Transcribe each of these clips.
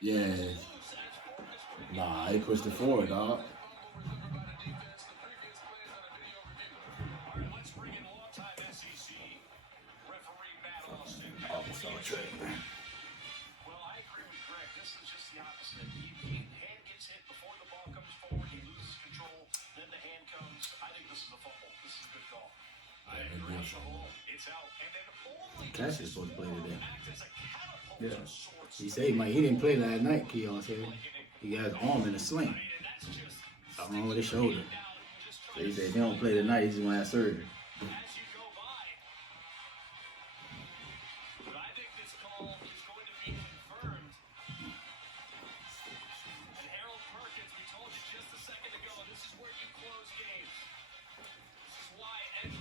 Yeah. Nah, he pushed it forward, dog. Arkansas trade. Well, I agree with Greg. This is just the opposite. Hand gets hit before the ball comes forward. He loses control. Then the hand comes. I think this is a fumble. This is a good call. I agree. It's out. And then only Cash is supposed to play today. yeah. He said he didn't play last night, Keon said. He got his arm in a sling. Something wrong with his shoulder. So he said if he don't play tonight, he's going to have surgery.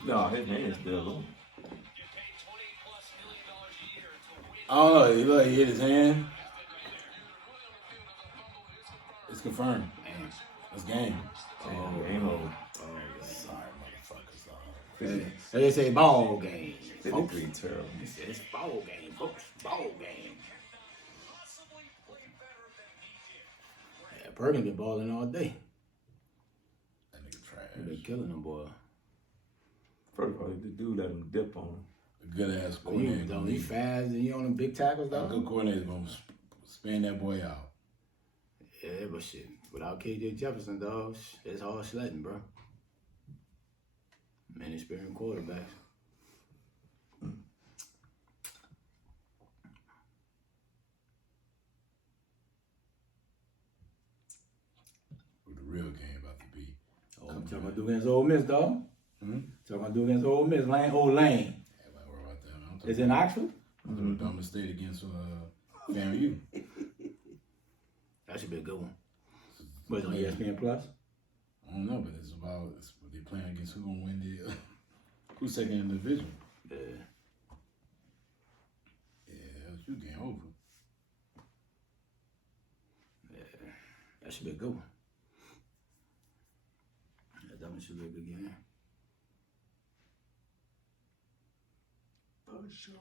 No, his hand's still on. Oh, he look, he hit his hand. It's confirmed. It's game. Oh, game over. Sorry, motherfuckers. They say ball game. 53 terrible. It's ball game, folks. Ball game. Yeah, Perkins been balling all day. That nigga He trash. been killing them, boy. First of all, the dude let him dip on him. A good ass You coordinator. don't he fast and you on them big tackles, A dog? good coordinator gonna span that boy out. Yeah, but shit. Without KJ Jefferson, dog, it's hard sledding, bro. Man, experienced quarterbacks. Who the real game about to be. Oh, I'm talking about do against Ole Miss, dog. Hmm? Talking about do against Ole Miss, Old Lane. Yeah, I worry about that. I'm It's in Oxford? talking about Dumb State against FAMU. That should be a good one. But it's on ESPN Plus? I don't know, but it's they're playing against who gonna win the who's second in the division. Yeah. Yeah, LSU game over. Yeah. That should be a good one. Yeah, that one should be a good game. For sure.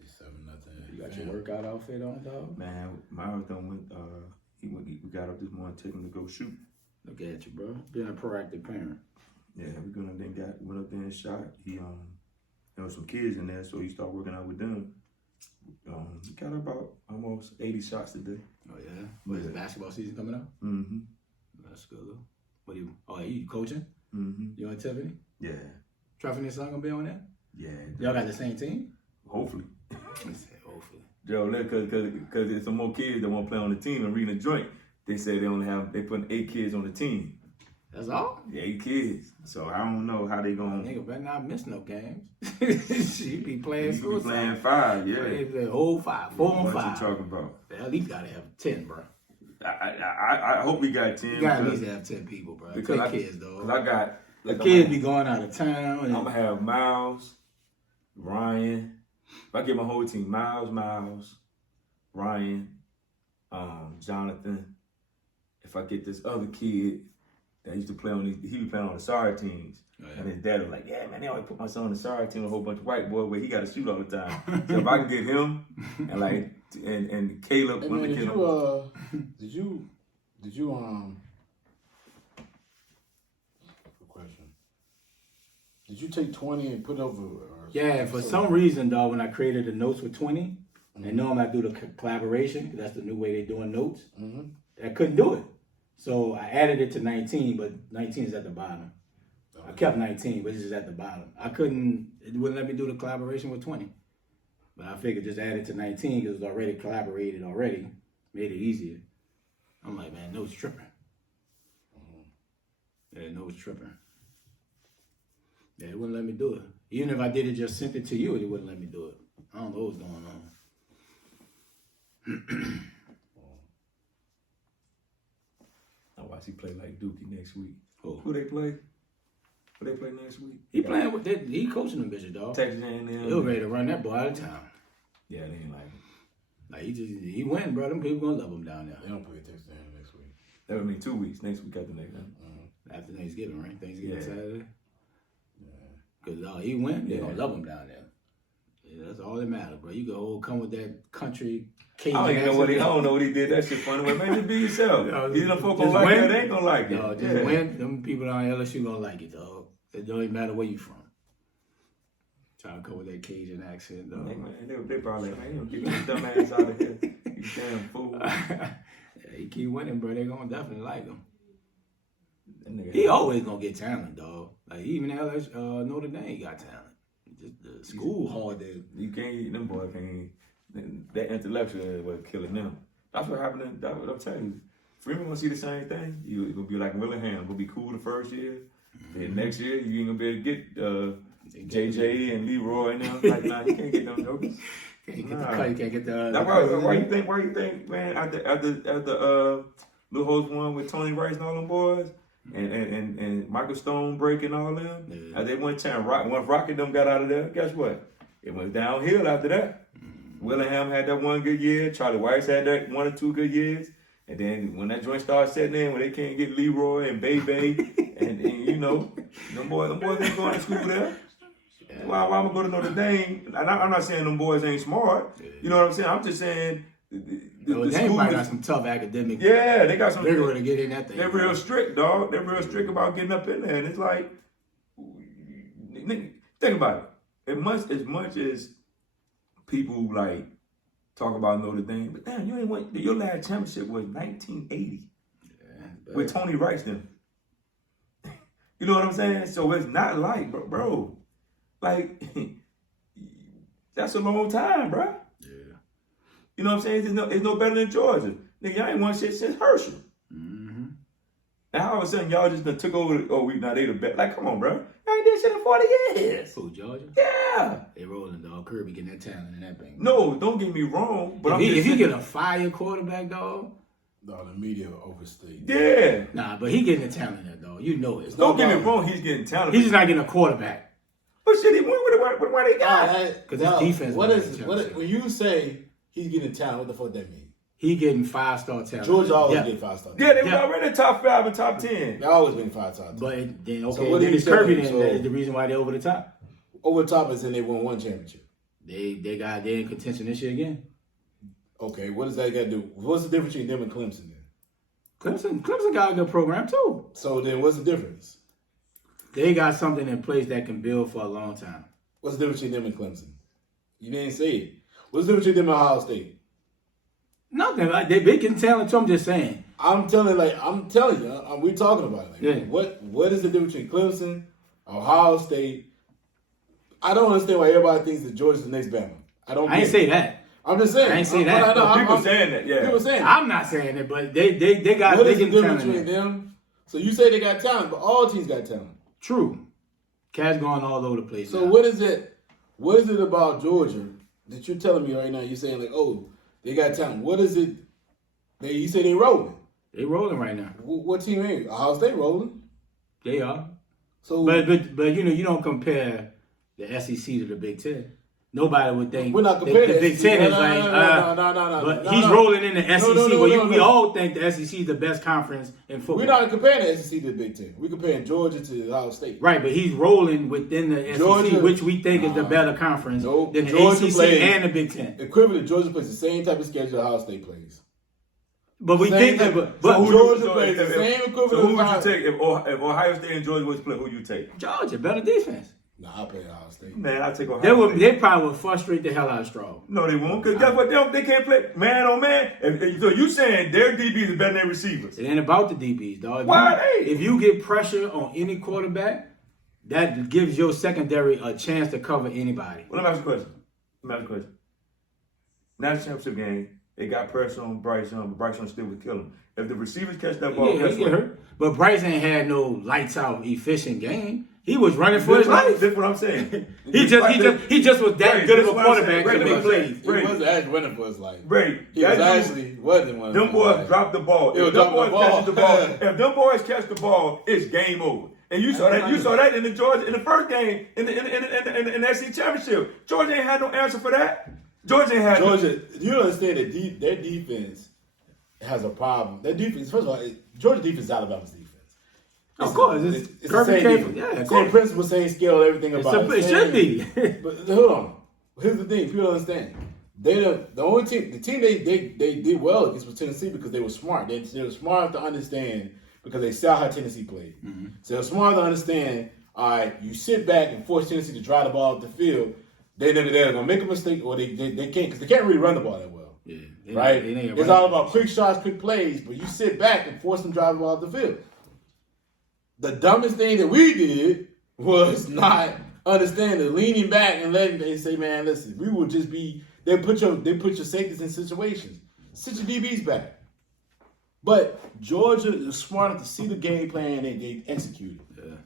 It's 7-0. You got your workout outfit on, dog? Man, Miles done went, we got up this morning, take him to go shoot. Look at you, bro. Being a proactive parent. Yeah, we went up there and shot. There was some kids in there, so he started working out with them. He got about almost 80 shots a day. Oh, yeah? What is the basketball season coming up? Mm-hmm. That's good, though. What do you, you coaching? Mm-hmm. You on Tiffany? Yeah. Traffic and his son gonna be on there? Yeah. Y'all got the same team? Hopefully. Hopefully. Joe, because there's some more kids that want to play on the team and reading the joint. They say they putting 8 kids on the team. That's all? Yeah, 8 kids. So I don't know how they gonna. Nigga better not miss no games. You be playing You could be suicide. playing 5, yeah. The whole 5, 4 on 5. What you talking about? They at least gotta have 10, bro. I hope we got 10. You gotta at least have 10 people, bro. Because 10 kids, though. Because I got. The kids be going out of town. I'm gonna have Miles, Ryan. If I get my whole team, Miles, Ryan, Jonathan. If I get this other kid that used to play on he be playing on the SAR teams. Oh, yeah. And his dad was like, yeah, man, they always put my son on the SAR team, a whole bunch of white boys where he got to shoot all the time. So if I can get him and Caleb, hey, one man, of the kids. did you question. Did you take 20 and put over? Yeah, for some reason, dog, when I created the notes with 20, and normally I do the collaboration, because that's the new way they're doing notes, I couldn't do it. So I added it to 19, but 19 is at the bottom. I kept 19, but it's just at the bottom. It wouldn't let me do the collaboration with 20. But I figured just add it to 19 because it was already collaborated already. Made it easier. I'm like, man, notes tripping. Yeah, notes tripping. Yeah, it wouldn't let me do it. Even if I did it, just sent it to you, it wouldn't let me do it. I don't know what's going on. I watch he play like Dookie next week. Oh. Who they play? Who they play next week? He playing with that. He coaching them bitches, dog. Texas A&M. He was ready to run that boy out of town. Yeah, they ain't like it. Like he went, bro. Them people gonna love him down there. They don't play Texas A&M next week. That would mean 2 weeks. Next week after next. After Thanksgiving, right? Thanksgiving Yeah. Saturday. Because he went, they gonna love him down there. Yeah, that's all that matters, bro. You can all come with that country Cajun I don't even know what accent. I don't know what he did. That shit funny. Well, man, just be yourself. No, These them folk just gonna like win. it. They ain't gonna like it. No, just win. Them people down in LSU gonna like it, dog. It don't even matter where you from. Trying to come with that Cajun accent, dog. Hey, man, they probably, man, you don't get your dumb ass out of here. You damn fool. Yeah, he keep winning, bro. They gonna definitely like him. That nigga- He always gonna get talent, dog. Like even LSU, Notre Dame, he got talent. Just the school hard to. You can't, them boys can't. That intellectual is what killing them. That's what happened. That's what I'm telling you. Freeman gonna see the same thing. You gonna be like Willingham. Gonna be cool the first year. Then next year you ain't gonna be able to get JJ and Leroy and them. Like, nah, you can't get them jokers. Can't get the cut. You can't get the. That's why you think, man, at the Lil Host one with Tony Rice and all them boys, and Michael Stone break and all them, as they went time, once Rocket them got out of there, guess what? It went downhill after that. Willingham had that one good year. Charlie Weiss had that 1 or 2 good years. And then when that joint started setting in, when they can't get Leroy and Bebe, and you know, them boys ain't going to school there. Why I'm gonna go to Notre Dame? And I'm not saying them boys ain't smart. You know what I'm saying? I'm just saying Notre Dame probably got some tough academic. Yeah, they got some rigor to get in that thing. They're real strict, dog. They're real strict about getting up in there. And it's like, think about it. As much as people like talk about Notre Dame, but damn, you ain't won. Your last championship was 1980 with Tony Rice then. You know what I'm saying? So it's not like, bro, like that's a long time, bro. Yeah. You know what I'm saying? It's no better than Georgia. Nigga, y'all ain't won shit since Herschel. Mm-hmm. And all of a sudden, y'all just done took over. Now they the best. Like, come on, bro. Y'all ain't did shit in 40 years. Who, Georgia? Yeah. They rolling, dog. Kirby getting that talent in that thing. No, don't get me wrong. But if he get a fire quarterback, dog. No, the media overstate. Yeah. Nah, but he getting the talent there, dog. You know it. Don't get me wrong. He's getting talented. He's just not getting a quarterback. But shit, he won with what they got. Because his defense. When you say he's getting talent, what the fuck that mean? He getting 5-star talent. Georgia always get 5-star. Yeah, they was already top 5 and top 10. They always been 5-star. But then, okay, So what then did it's you say Kirby then? then. So- That is the reason why they're over the top. Over the top is in they won 1 championship. They're in contention this year again. Okay, what does that got to do? What's the difference between them and Clemson then? Clemson got a good program too. So then what's the difference? They got something in place that can build for a long time. What's the difference between them and Clemson? You didn't say it. What's the difference between them and Ohio State? Nothing. Like they big and talented. I'm just saying. I'm telling you, we're talking about it. Like, Yeah. What is the difference between Clemson, Ohio State? I don't understand why everybody thinks that Georgia's the next Bama. I ain't say that. I'm just saying. I ain't say that. People saying that, yeah. People saying that. I'm not saying it, but they got. What they is the get difference talent. between them? So you say they got talent, but all teams got talent. True. Cats going all over the place. So now. what is it? What is it about Georgia that you're telling me right now? You're saying like, oh, they got talent. What is it? You say they rolling. They rolling right now. What team ain't? Ohio State rolling. They are. So, But you know you don't compare the SEC to the Big Ten. Nobody would think we're not comparing the Big SEC. Ten is No. But No, he's no. rolling in the SEC. No. We all think the SEC is the best conference in football. We're not comparing the SEC to the Big Ten. We're comparing Georgia to Ohio State. Right, but he's rolling within the Georgia- SEC, which we think is the better conference Nope. than the Georgia ACC plays- and the Big Ten. Equivalent, Georgia plays the same type of schedule Ohio State plays. But we Same think that. type- But Georgia plays the same equivalent. So who would Ohio- you take if Ohio State and Georgia was play? Who you take? Georgia, better defense. Nah, I'll play Ohio State. Man, I take Ohio State. They probably would frustrate the hell out of Stroud. No, they won't. Because guess what? They can't play man on man. So you saying their DBs is better than their receivers? It ain't about the DBs, dog. Why? If you get pressure on any quarterback, that gives your secondary a chance to cover anybody. Well, let me ask you a question. National championship game, they got pressure on Bryce Young, but Bryce Young still would kill him. If the receivers catch that ball, Yeah, guess he get what? hurt. But Bryce ain't had no lights out efficient game. He was running for his life. That's what I'm saying. He just was that Right, good of a that's what I'm quarterback saying. to Right, make plays. He wasn't actually running for his life. Right. He was actually wasn't one. Them boys drop the ball. He was If them dropping boys catch the ball, ball. if them boys catch the ball, it's game over. And you saw that. You saw that in the Georgia in the first game in the SEC championship. Georgia ain't had no answer for that. Georgia ain't had. Georgia, you don't understand that their defense has a problem. Their defense, first of all, Georgia defense is Alabama's defense. Of course, it's the Kirby same came defense. from, yeah, of Same course. principle, same skill, everything about it. It should be. But hold on. Here's the thing, people don't understand. The only team, the team they did well against was Tennessee because they were smart. They were smart to understand because they saw how Tennessee played. Mm-hmm. So they're smart to understand. All right, you sit back and force Tennessee to drive the ball up the field. They're gonna make a mistake, or they can't because they can't really run the ball that well. Yeah, right. It's all about quick shots, quick plays. But you sit back and force them to drive the ball up the field. The dumbest thing that we did was not understanding, leaning back and letting they say, man, listen, we will just be. They put your safeties in situations. Sit your DBs back. But Georgia is smart enough to see the game plan and they execute it. Yeah.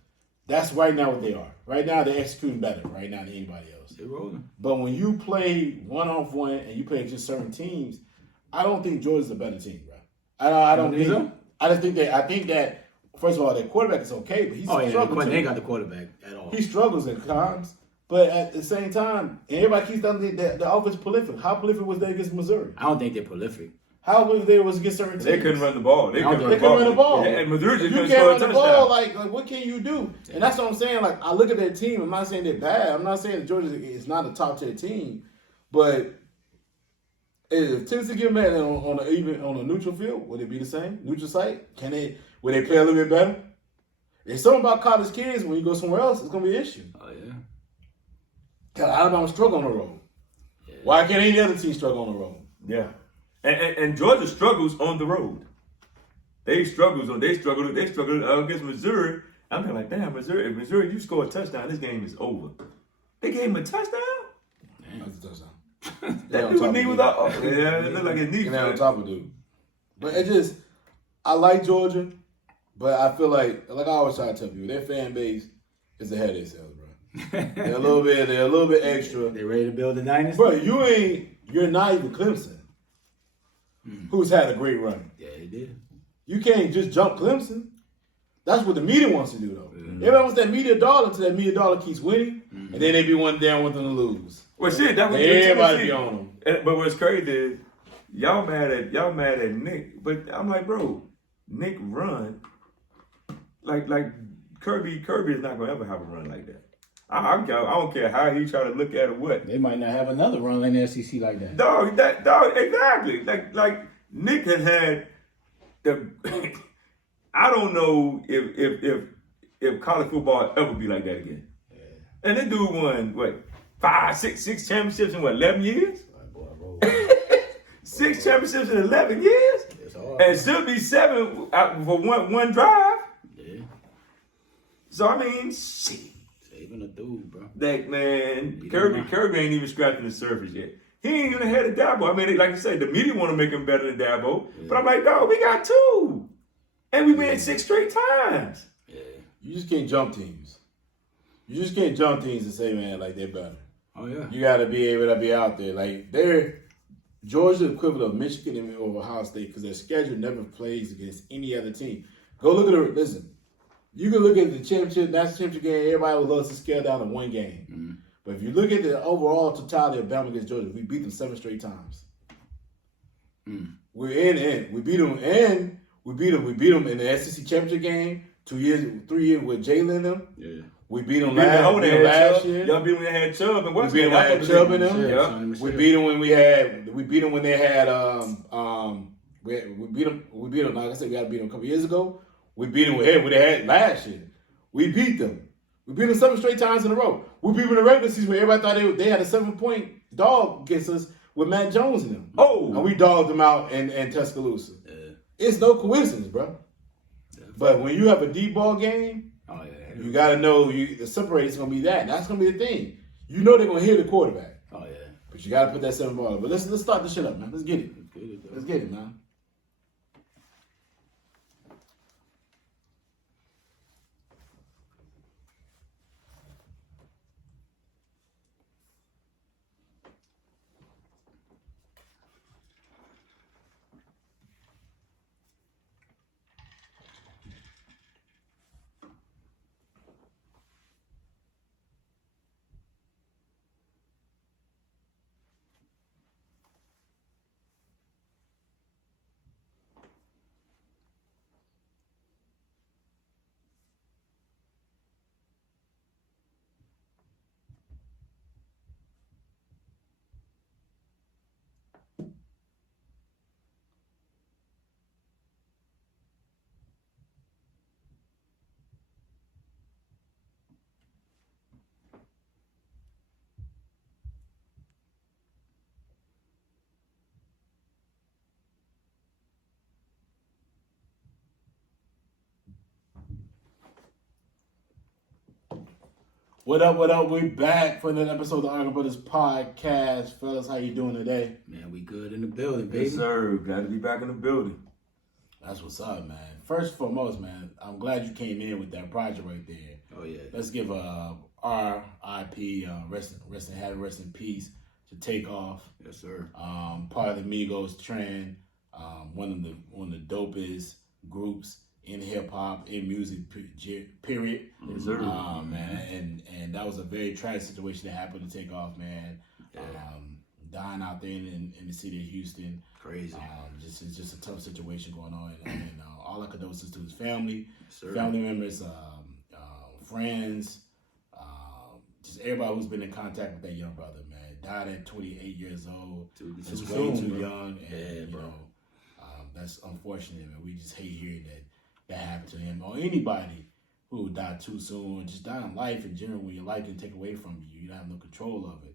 That's right now what they are. Right now they're executing better right now than anybody else. They're rolling. But when you play one-off-one and you play just certain teams, I don't think Georgia's a better team, bro. I don't think so. I think that first of all, their quarterback is okay, but he's struggling. But they ain't got the quarterback at all. He struggles at times. But at the same time, everybody keeps telling the offense prolific. How prolific was they against Missouri? I don't think they're prolific. How prolific they was against certain teams? They couldn't run the ball. They couldn't run the ball. And Missouri just you can't run the ball. Like what can you do? And that's what I'm saying. Like I look at their team. I'm not saying they're bad. I'm not saying that Georgia is not a top tier team. But if Tennessee get mad on a neutral field, would it be the same? Neutral site? Would they play a little bit better? It's something about college kids. When you go somewhere else, it's gonna be an issue. Oh yeah. Because Alabama struggle on the road. Yeah. Why can't any other team struggle on the road? Yeah. And Georgia struggles on the road. They struggle against Missouri. I'm kind of like, damn, Missouri. If Missouri, you score a touchdown, this game is over. They gave him a touchdown? That's a touchdown. That dude's knee was up. Yeah, it looked like his knee was on top of dude. But I like Georgia, but I feel like I always try to tell people, their fan base is ahead of themselves, bro. They're a little bit extra. They ready to build a dynasty? Bro, you're not even Clemson, who's had a great run. Yeah, they did. You can't just jump Clemson. That's what the media wants to do, though. Mm-hmm. Everybody wants that media dollar until that media dollar keeps winning, and then they be one down with them to lose. Well, shit, that was everybody be on them. But what's crazy is y'all mad at Nick, but I'm like, bro, Nick run like Kirby is not gonna ever have a run like that. I don't care how he try to look at it. What they might not have another run in the SEC like that. Dog, exactly. Like Nick has had the. I don't know if college football ever be like that again. Yeah. And this dude won what 6 championships in 11 years. 6 championships in 11 years, and still be 7 for one drive. Yeah. So I mean, shit. Saving a dude, bro. That man, Kirby ain't even scratching the surface yet. He ain't even ahead of Dabo. I mean, like you said, the media want to make him better than Dabo, but I'm like, dog, we got 2, and we win 6 straight times. Yeah. You just can't jump teams. You just can't jump teams and say, man, like they're better. Oh yeah. You got to be able to be out there. Like they're Georgia equivalent of Michigan over Ohio State because their schedule never plays against any other team. Go look at listen. You can look at the national championship game. Everybody would love to scale down to one game. Mm-hmm. But if you look at the overall totality of Bama against Georgia, we beat them 7 straight times. Mm. We beat them, and we beat them in the SEC championship game 3 years with Jalen in them. Yeah. We beat them last year. Y'all beat them when they had Chubb and West. We beat them when they had Chubb in them. Yeah. We beat them when we beat them when they had we beat them. Like I said, we got to beat them a couple years ago. We beat them when they had last year. We beat them. We beat them 7 straight times in a row. We beat them in the regular season where everybody thought they had a 7-point dog against us with Matt Jones in them. Oh, and we dogged them out in Tuscaloosa. Yeah. It's no coincidence, bro. Yeah. But when you have a deep ball game, you got to know the separator is going to be that. That's going to be the thing. You know they're going to hit the quarterback. Oh yeah. But you got to put that 7 ball. But let's start this shit up, man. Let's get it. Let's get it, man. What up, what up? We back for another episode of the Argue Brothers podcast. Fellas, how you doing today? Man, we good in the building, baby. Yes, sir. Glad to be back in the building. That's what's up, man. First and foremost, man, I'm glad you came in with that project right there. Oh, yeah. Let's give R.I.P. Rest in peace to Takeoff. Yes, sir. Part of the Migos trend. One of the dopest groups in hip hop, in music, period. Yes, sir. Man, and that was a very tragic situation that happened to Takeoff, man. Yeah. Dying out there in the city of Houston. Crazy. It's just a tough situation going on, and all our condolences to his family, Sir. family members, friends, just everybody who's been in contact with that young brother, man. Died at 28 years old. It's way soon, too bro. young, and Yeah, bro. that's unfortunate, man. We just hate hearing that happened to him or anybody who died too soon, just die in life in general. When your life can take away from you, you don't have no control of it.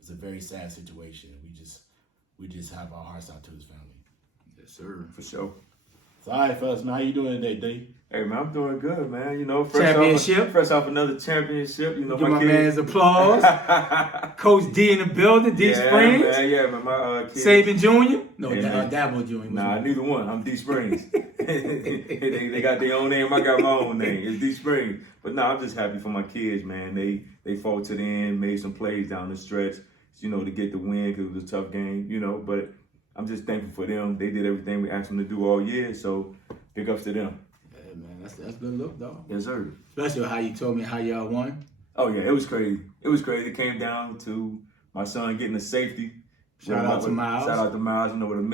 It's a very sad situation. We just have our hearts out to his family. Yes, sir. For sure. So, all right, fellas, man, how you doing today, D? Hey, man, I'm doing good, man. You know, Championship. fresh off another championship. You know, Give my kids. man's applause. Coach D in the building, DSprings. Yeah, man, my kids. Saban Jr. No, Yeah. Dabo Jr. Nah, neither one. I'm DSprings. they got their own name. I got my own name. It's DSprings. But nah, I'm just happy for my kids, man. They fought to the end, made some plays down the stretch, you know, to get the win because it was a tough game, you know. But I'm just thankful for them. They did everything we asked them to do all year, so big ups to them. Yeah, man, that's good look, dog. Yes, sir. Especially how you told me how y'all won. Oh, yeah, it was crazy. It was crazy. It came down to my son getting a safety. Shout out to Miles. Shout out to Miles. You know, with about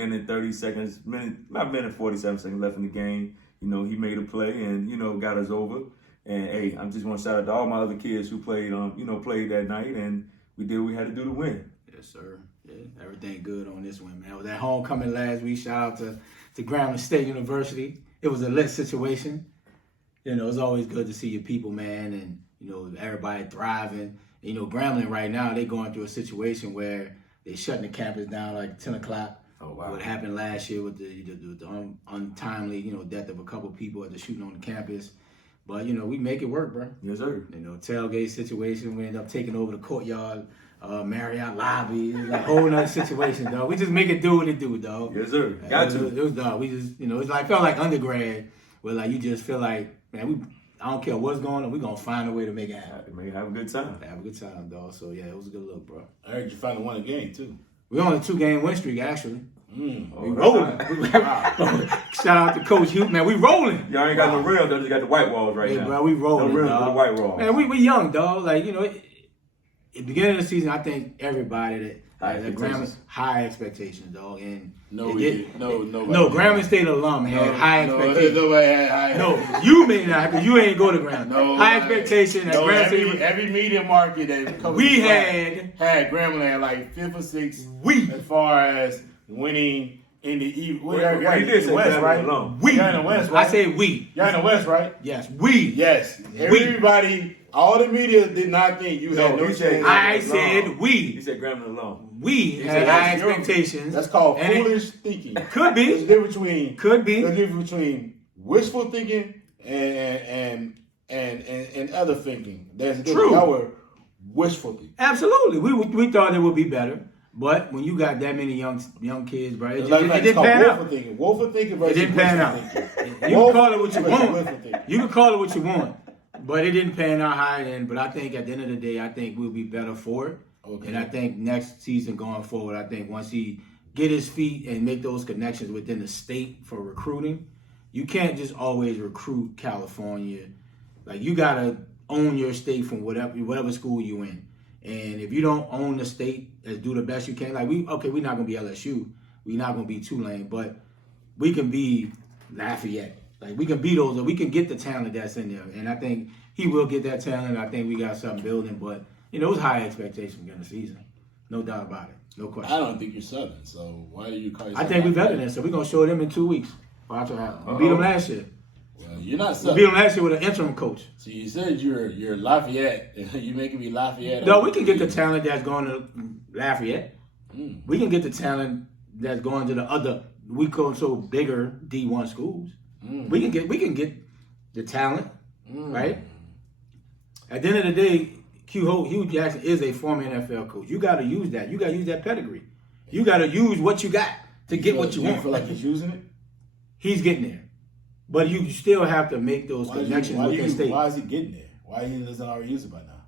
a minute 47 seconds left in the game, you know, he made a play and, you know, got us over. And, hey, I just want to shout out to all my other kids who played that night, and we did what we had to do to win. Yes, sir. Yeah, everything good on this one, man. With that homecoming last week, shout out to Grambling State University. It was a lit situation. You know, it's always good to see your people, man, and, you know, everybody thriving. You know, Grambling right now, they going through a situation where they shutting the campus down like 10 o'clock. Oh, wow. What happened last year with the untimely, you know, death of a couple people at the shooting on the campus. But, you know, we make it work, bro. Yes, sir. You know, tailgate situation, we end up taking over the courtyard, Marriott lobby. It was like a whole nother situation, dog. We just make it do what it do, dog. Yes, sir. Got to. It was dog. We just, you know, it's like, felt like undergrad, where like you just feel like, man, I don't care what's going on, we're going to find a way to make it happen. Have a good time. Have a good time, dog. So, yeah, it was a good look, bro. I heard you finally won a game, too. We on a 2-game win streak, actually. We Oh, rolling. Wow. Shout out to Coach Hugh, man. We rolling. Y'all ain't got no rims, though. Just got the white walls right Hey, now. bro, we rolling, No rims, but the dog. white walls. Man, we young, dog. Like, you know, at the beginning of the season, I think everybody High that expectations. high expectations, dog. And No, it we did- did. No, No, Grambling State alum had high expectations. Nobody had high No, you may not, because you ain't go to Grambling. No, high expectation at No, Grambling State. every media market that covers We the had- had Grambling at like 5th or 6th We. as far as winning in the East. Wait, he did say West, Grambling right? alone. We. You're in the West, right? I said we. You're in the West, right? Yes, we. Yes. Everybody, all the media did not think you had no he said- chance. I Grambling said alone. He we. said Grambling alone. We He had said high that's your- expectations. That's called And it- foolish thinking. Could be. There's a difference between Could be. There's a difference between wishful thinking and other thinking. There's a difference. True. Y'all were wishful thinking. Absolutely. We thought it would be better. But when you got that many young kids, bro, it It's didn't called pan out. willful thinking. Willful thinking It versus didn't pan wishful out. thinking. You can call it what you Willful want. thinking. You can call it what you want. But it didn't pan out high end. But I think at the end of the day, I think we'll be better for it. Okay. And I think next season going forward, I think once he get his feet and make those connections within the state for recruiting, you can't just always recruit California. Like, you got to own your state from whatever school you in. And if you don't own the state and do the best you can, like we're not going to be LSU. We're not going to be Tulane, but we can be Lafayette. Like, we can be those, we can get the talent that's in there. And I think he will get that talent. I think we got something building, but, you know, it was high expectations during the season. No doubt about it. No question. I don't think you're Southern, so why do you call yourself? I think we're better than so we're going to show them in 2 weeks. Watch what happens. We beat them last year. Well, you're not We Southern. beat them last year with an interim coach. So you said you're Lafayette. You making me Lafayette. No, we can get the talent that's going to Lafayette. Mm. We can get the talent that's going to the other, we call so bigger D1 schools. Mm. We can get the talent, right? At the end of the day, Hugh Jackson is a former NFL coach. You got to use that. You got to use that pedigree. You got to use what you got to get what you want. You feel like he's using it? He's getting there. But you still have to make those connections with the state. Why is he getting there? Why he doesn't already use it by now?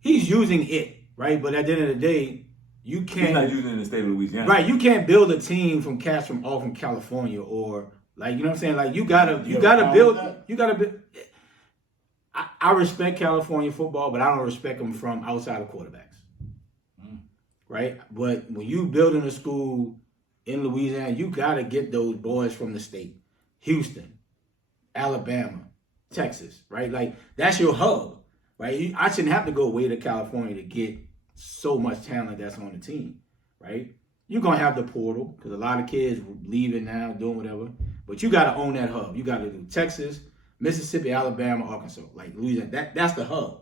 He's using it, right? But at the end of the day, you can't. He's not using it in the state of Louisiana. Right, you can't build a team from cats from California or like, you know what I'm saying? Like you gotta build. I respect California football, but I don't respect them from outside of quarterbacks. Right? But when you building a school in Louisiana, you gotta get those boys from the state. Houston, Alabama, Texas, right? Like that's your hub, right? I shouldn't have to go way to California to get so much talent that's on the team, right? You're gonna have the portal because a lot of kids leaving now, doing whatever. But you gotta own that hub. You gotta do Texas, Mississippi, Alabama, Arkansas, like Louisiana. That's the hub,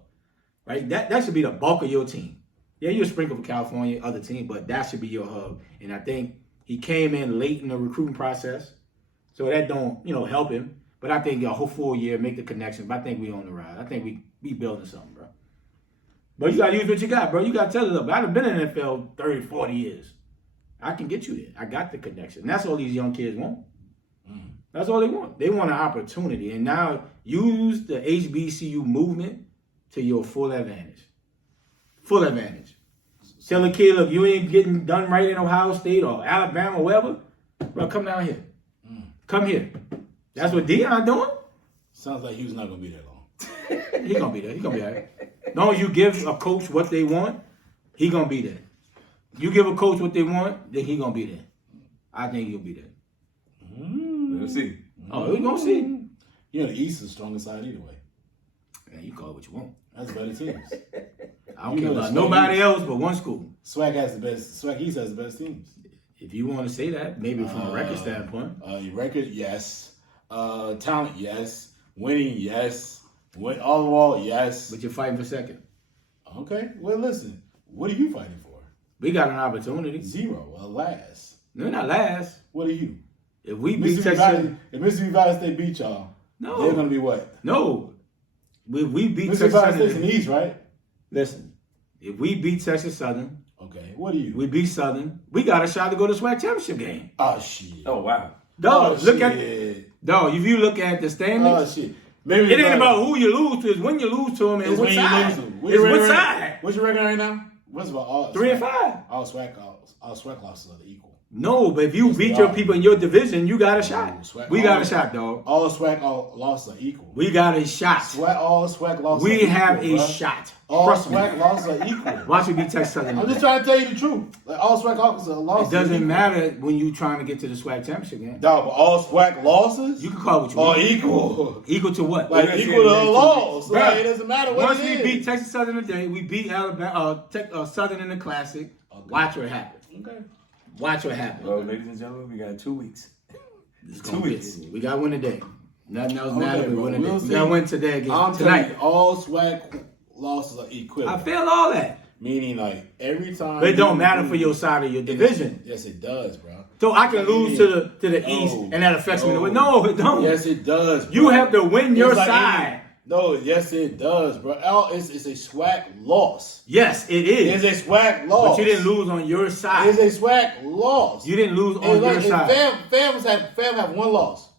right? That should be the bulk of your team. Yeah, you're a sprinkle for California, other team, but that should be your hub. And I think he came in late in the recruiting process, so that don't help him. But I think a whole full year, make the connection. But I think we on the ride. I think we building something, bro. But you got to use what you got, bro. You got to tell it up. I've been in the NFL 30, 40 years. I can get you there. I got the connection. And that's all these young kids want. That's all they want. They want an opportunity. And now use the HBCU movement to your full advantage. Full advantage. Tell a kid, look, you ain't getting done right in Ohio State or Alabama or wherever. Bro, come down here. Come here. That's what Deion doing. Sounds like he was not going to be there long. He going to be there. He going to be all right. As long as you give a coach what they want, he going to be there. You give a coach what they want, then he going to be there. I think he'll be there. We'll see. Oh, we're going to see. You know, the East is the strongest side either way. Man, you call it what you want. That's better teams. I don't care about nobody else but one school. Swag East has the best teams. If you want to say that, maybe from a record standpoint. Your record, yes. Talent, yes. Winning, yes. All the wall, yes. But you're fighting for second. Okay. Well, listen. What are you fighting for? We got an opportunity. 0. Last. No, not last. What are you? If we beat Texas, if Mississippi Valley State beat y'all, no, they're gonna be what? No. If we beat Mississippi Texas Valley State's in Southern, the East, right? listen. If we beat Texas Southern, okay. What are you? we beat Southern. We got a shot to go to the SWAC championship game. Oh shit. Oh wow. Dog, shit. If you look at the standings, shit. Maybe it ain't about who you lose to. It's when you lose to them and what side. It's what side. What's your record right now? What's about all 3-5. All SWAC losses are equal. No, but if you beat your people in your division, you got a shot. We got a shot, dog. All SWAC losses are equal. We got a shot. All SWAC losses. We are have equal, a bro. shot. All SWAC losses are equal. Watch me beat Texas Southern. I'm just trying to tell you the truth. Like all SWAC losses. It doesn't matter when you trying to get to the SWAC championship game. Dog, but all SWAC losses? You can call it what you are want. equal. Equal to what? Like equal to a loss. Like, it doesn't matter what Once it is. we beat Texas Southern today, we beat Alabama, Southern in the Classic. Okay. Watch what happens. Okay. Watch what happens. Well, ladies and gentlemen, we got 2 weeks. It's 2 weeks. We got to win today. Nothing else matters. We win today. We'll We got to win today again. I'm tonight. telling you, all SWAC losses are equivalent. I feel all that. Meaning, like, every time. But it don't matter for your side of your division. Yes, it does, bro. So I can lose to the East, and that affects me. No, it don't. Yes, it does, bro. You have to win your like side. No, yes, it does, bro. It's a SWAC loss. Yes, it is. It's a SWAC loss. But you didn't lose on your side. It's a SWAC loss. You didn't lose on your side. Fam have one loss.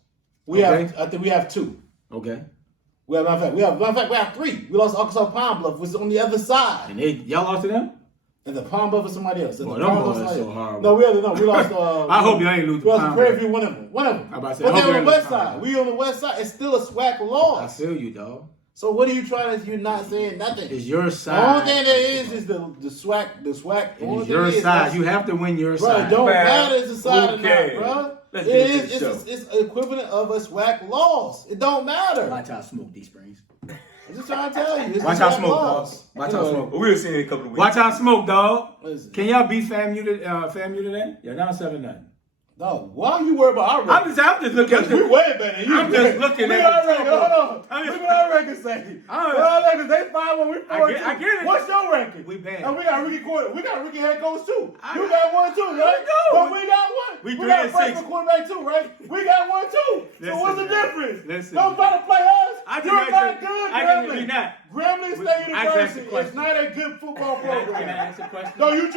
I think we have 2. Okay. We have 3. We lost to Arkansas Pine Bluff, which is on the other side. And y'all lost to them? And the Pine Bluff is somebody else. Boy, them boys are so horrible. No, we lost. I hope you ain't lose We to lost Pine to Bluff. Prairie View, one of them. I'm about to say, But I they're hope on the you west side. We on the west side. It's still a SWAC I loss. feel you, dog. So what are you trying to? You're not saying nothing. It's your The side. only thing there is the SWAC. It is your side. You have to win your Bro, side. it don't matter if it's a side or Okay. not, bro. Let's get to the show. It's equivalent of a SWAC loss. It don't matter. Watch how smoke DSprings. I'm just trying to tell you. It's Watch a how SWAC smoke, dog. loss. Watch how smoke. We'll see in a couple of weeks. Watch how smoke, dog. Listen. Can y'all beat FAMU today? Yeah, down 7-0. No, why are you worried about our record? I'm just looking at We way better than you. I'm just looking Look at our the record. total. Hold on. Look at our record say. Our record, they 5-1, we 4-2. I get it. What's your record? We bad. And we got Ricky head coach too. I You got one too, right? go. But we got one. We We got a 3-6. freshman quarterback too, right? We got one too. Listen, So what's the man. difference? Listen, Don't try to play us. I You're can not answer- good, I can- Gremlin. you're not. Gremlin State I can answer University the is question. not a good football program. Can I ask a question? No, you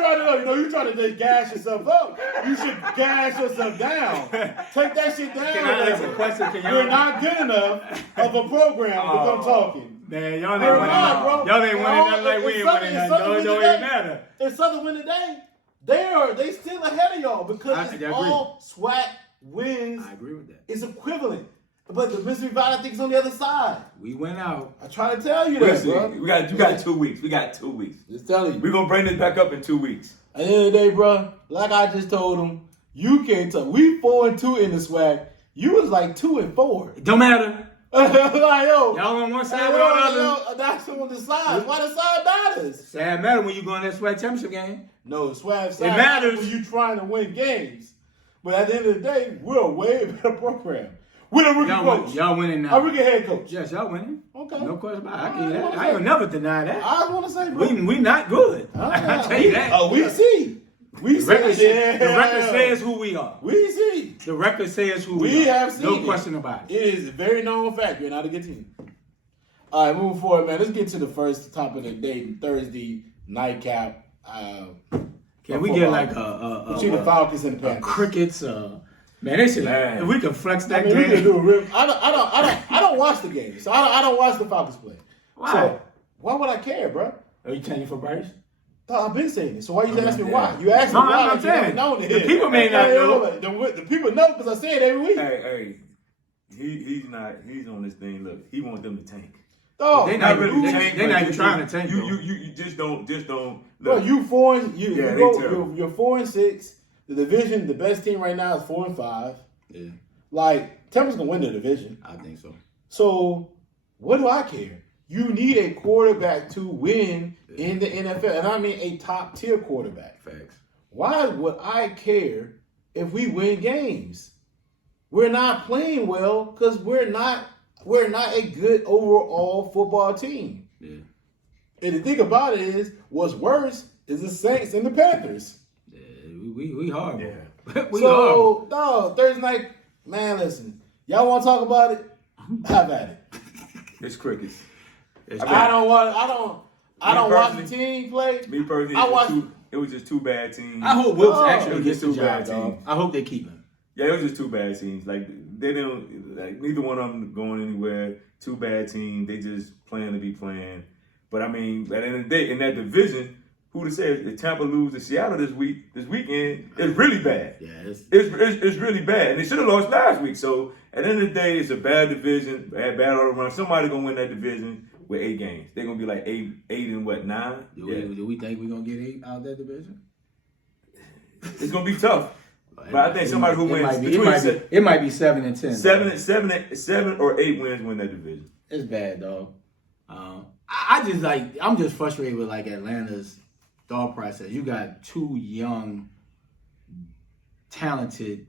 try to just gas yourself up. You should gas yourself down. Take that shit down. Can I ask a question? Can y'all? You're not good enough of a program to come talking. Man, y'all ain't We're winning not, bro. nothing. Y'all ain't winning nothing like we If ain't Southern- winning if nothing. Southern It don't win even today- matter. If Southern win today, they still ahead of y'all because I it's agree. all SWAC wins. I agree with that. It's equivalent. But the Mississippi Valley, I think, is on the other side. We went out. I try to tell you that, Listen, bro. you got 2 weeks. We got 2 weeks. Just telling you. We're going to bring this back up in 2 weeks. At the end of the day, bro, like I just told him, you can't tell. We 4-2 in the SWAC. You was like 2-4. It don't matter. Like, yo. Y'all on one side Hey, or yo, the other. yo, that's on the side. Why the side matters? Sad matter when you go in that SWAC championship game. No, swag side matters. when you trying to win games. But at the end of the day, we're a way better program. We're the rookie coach. Y'all winning now. Our rookie head coach. Yes, y'all winning. Okay. No question about it. I All give you right, that. what I ain't never deny that. I just want to say, bro. We not good. I tell you that. Oh, we see. We The record, see. Yeah. the record says who we are. We see. The record says who We we are. have seen No it. question about it. It is a very known fact. You're not a good team. All right, moving forward, man. Let's get to the first top of the day, Thursday nightcap. Can we get like a Between the Falcons and the Panthers. crickets? Man, this is. Man. If we can flex that I mean, we can game. do a real. I don't watch the game, so I don't watch the Falcons play. Why? So why would I care, bro? Are you changing for Bryce? I've been saying it. So why you ask me yeah. why? You asked me No, why. I'm like you saying. haven't known it. The people may not know. The people know because I say it every week. Hey, he's on this thing. Look, he wants them to tank. Dog, They not really really. tank, They're but not even trying to tank. though. You just don't. bro, Look, you 4 and you. Yeah, you they go, terrible. you're 4-6. The division, the best team right now is 4-5. Yeah, Like Tampa's gonna win the division. I think so. So what do I care? You need a quarterback to win in the NFL, and I mean a top tier quarterback. Facts. Why would I care if we win games? We're not playing well because we're not a good overall football team. Yeah. And the thing about it is, what's worse is the Saints and the Panthers. Yeah, we horrible. Yeah. we horrible. So, no, Thursday night, man, listen. Y'all want to talk about it? Have at it. it's crickets. I don't watch the personally- team play. Me personally, I watched- it was just 2 bad teams. I hope Wilkes Oh, actually it gets the was too job, bad, dog. team. I hope they keep him. Yeah, it was just 2 bad teams. Like they didn't. Like neither one of them going anywhere. 2 bad teams. They just playing to be playing. But I mean, at the end of the day, in that division, who to say if Tampa lose to Seattle this weekend, it's really bad. Yeah, It's really bad, and they should have lost last week. So at the end of the day, it's a bad division, bad all around. Somebody gonna win that division with 8 games. They're gonna be like 8 and what 9? Do we think we're gonna get 8 out of that division? It's gonna be tough. But I think somebody who wins It might be 7 and 10. 7 or 8 wins win that division. It's bad, dog. I'm just frustrated with like Atlanta's thought process. You got 2 young, talented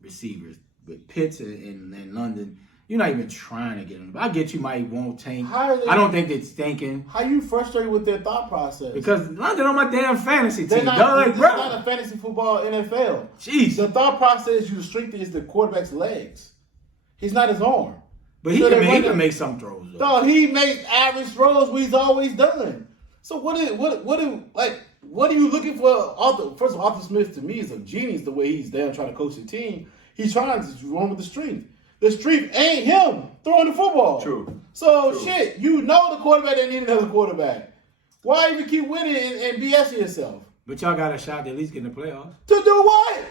receivers with Pitts and London. You're not even trying to get them. I get you might won't tank. I don't think they're thinking How you frustrated with their thought process? because London on my damn fantasy they're team. not, Dog, like, it's bro. not a fantasy football NFL. Jeez. The thought process, the strength is the quarterback's legs. He's not his arm. But he So can they're make, make some throws. Though. Dog, he makes average throws what he's always done. So what are you looking for? First of all, Arthur Smith to me is a genius the way he's there trying to coach the team. He's trying to run with the strength. The strength ain't him throwing the football. True. So True. shit, you know the quarterback didn't need another quarterback. Why even keep winning and BS yourself? But y'all got a shot to at least get in the playoffs. To do what?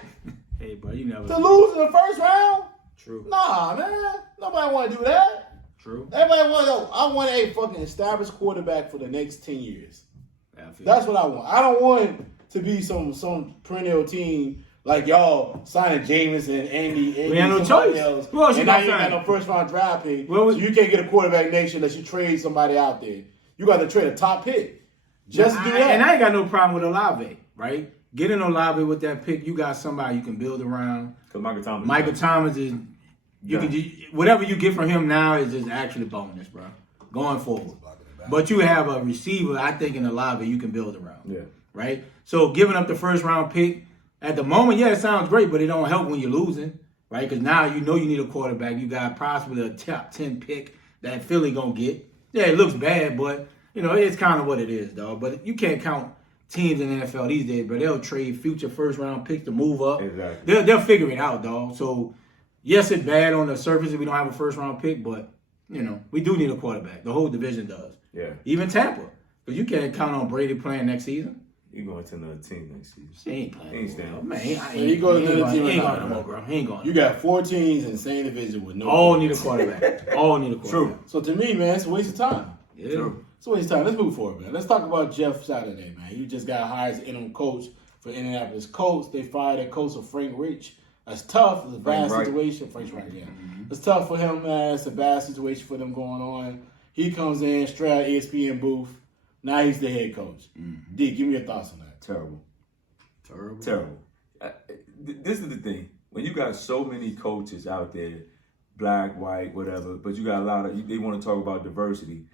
Hey, bro, you never. To lose in the first round? True. Nah, man. Nobody want to do that. True. Everybody want to go. I want a fucking established quarterback for the next 10 years. That's what I want. I don't want to be some perennial team like y'all signing Jameis and Andy. We had no choice. Else, Who else you and now gonna you got sign? no first round draft pick. Well, so you can't get a quarterback next year unless you trade somebody out there. You got to trade a top pick just to do that. And I ain't got no problem with Olave, right? Getting Olave with that pick, you got somebody you can build around. Because Michael Thomas is whatever you get from him now is just actually bonus, bro. Going forward. But you have a receiver, I think, in Olave you can build around. Yeah. Right? So giving up the first round pick, At the moment, yeah, it sounds great, but it don't help when you're losing, right? Because now you know you need a quarterback. You got possibly a top 10 pick that Philly gonna get. Yeah, it looks bad, but it's kind of what it is, dog. But you can't count teams in the NFL these days, but they'll trade future first round picks to move up. Exactly. They'll figure it out, dog. So yes, it's bad on the surface if we don't have a first round pick, but we do need a quarterback. The whole division does. Yeah. Even Tampa, because you can't count on Brady playing next season. He going to another team next season. He ain't playing. He ain't staying. Man, he goes to another team. He ain't going no more, bro. He ain't going. You got 4 teams in the same division with no. All need a quarterback. All need a quarterback. True. So to me, man, it's a waste of time. Yeah. True. It's a waste of time. Let's move forward, man. Let's talk about Jeff Saturday, man. He just got hired as interim coach for Indianapolis Colts. They fired their coach of Frank Rich. That's tough. It's a bad situation. Frank's right, yeah. It's tough for him, man. It's a bad situation for them going on. He comes in straight out of ESPN booth. Now he's the head coach. D, give me your thoughts on that. Terrible. Terrible. This is the thing. When you got so many coaches out there, black, white, whatever, but you got a lot of, they want to talk about diversity,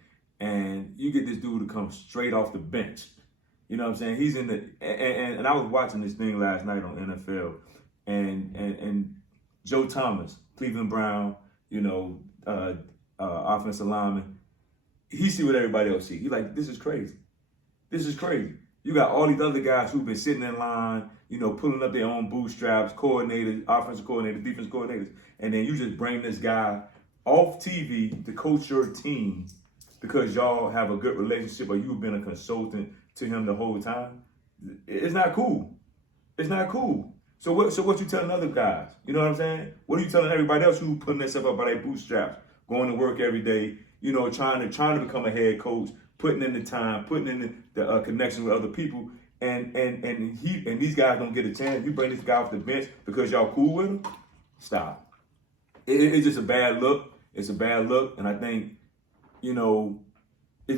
and you get this dude to come straight off the bench. You know what I'm saying? He's in the, and I was watching this thing last night on NFL, and Joe Thomas, Cleveland Brown, offensive lineman, he see what everybody else see. He's like, this is crazy. This is crazy. You got all these other guys who've been sitting in line, pulling up their own bootstraps, coordinators, offensive coordinators, defense coordinators, and then you just bring this guy off TV to coach your team because y'all have a good relationship or you've been a consultant to him the whole time. It's not cool. It's not cool. So what you telling other guys? You know what I'm saying? What are you telling everybody else who putting themselves up by their bootstraps, going to work every day, trying to become a head coach, putting in the time, putting in the connection with other people, and these guys don't get a chance. You bring this guy off the bench because y'all cool with him? Stop. It's just a bad look. It's a bad look, and I think, it's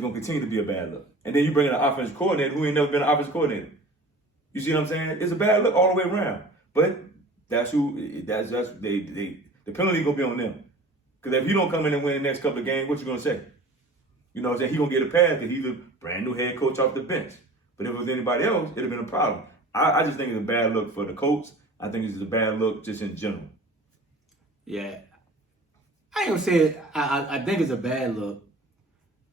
gonna continue to be a bad look. And then you bring in an offensive coordinator who ain't never been an offensive coordinator. You see what I'm saying? It's a bad look all the way around. But the penalty gonna be on them. Because if you don't come in and win the next couple of games, what you gonna say? You know what I'm saying? He gonna get a pass because he's a brand new head coach off the bench. But if it was anybody else, it'd have been a problem. I just think it's a bad look for the Colts. I think it's a bad look just in general. Yeah. I ain't gonna say it. I think it's a bad look.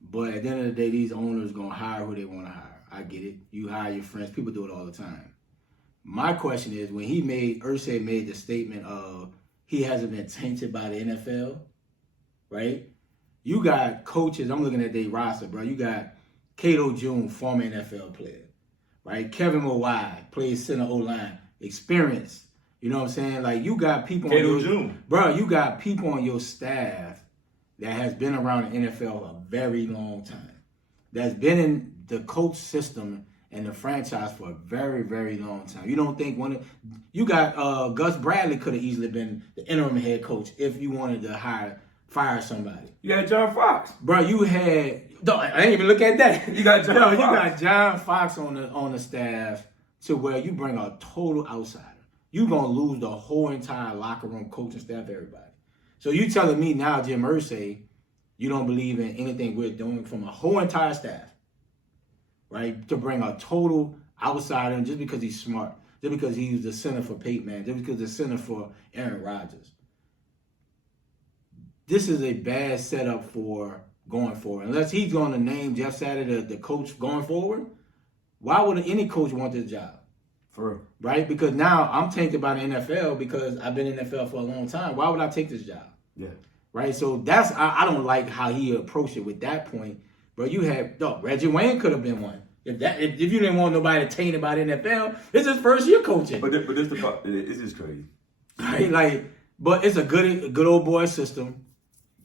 But at the end of the day, these owners gonna hire who they want to hire. I get it. You hire your friends. People do it all the time. My question is, when Irsay made the statement of he hasn't been tainted by the NFL, right? You got coaches, I'm looking at their roster, bro. You got Cato June, former NFL player, right? Kevin Mawai, plays center O-line, experience. You know what I'm saying? Like, you got people you got people on your staff that has been around the NFL a very long time, that's been in the coach system and the franchise for a very, very long time. You don't think you got Gus Bradley could have easily been the interim head coach if you wanted to fire somebody. You had John Fox. Bro, I didn't even look at that. You got John Fox. You got John Fox on the staff to where you bring a total outsider. You're going to lose the whole entire locker room, coaching staff, everybody. So you telling me now, Jim Irsay, you don't believe in anything we're doing from a whole entire staff, right? To bring a total outsider in just because he's smart, just because he's the center for Peyton Manning, just because he's the center for Aaron Rodgers. This is a bad setup for going forward. Unless he's going to name Jeff Saturday the coach going forward, why would any coach want this job? For real. Right? Because now I'm tainted by the NFL because I've been in the NFL for a long time. Why would I take this job? Yeah. Right? So I don't like how he approached it with that point. But you have, Reggie Wayne could have been one. If you didn't want nobody tainted by the NFL, it's his first year coaching. But this the part. It's just crazy. Right? But it's a good old boy system.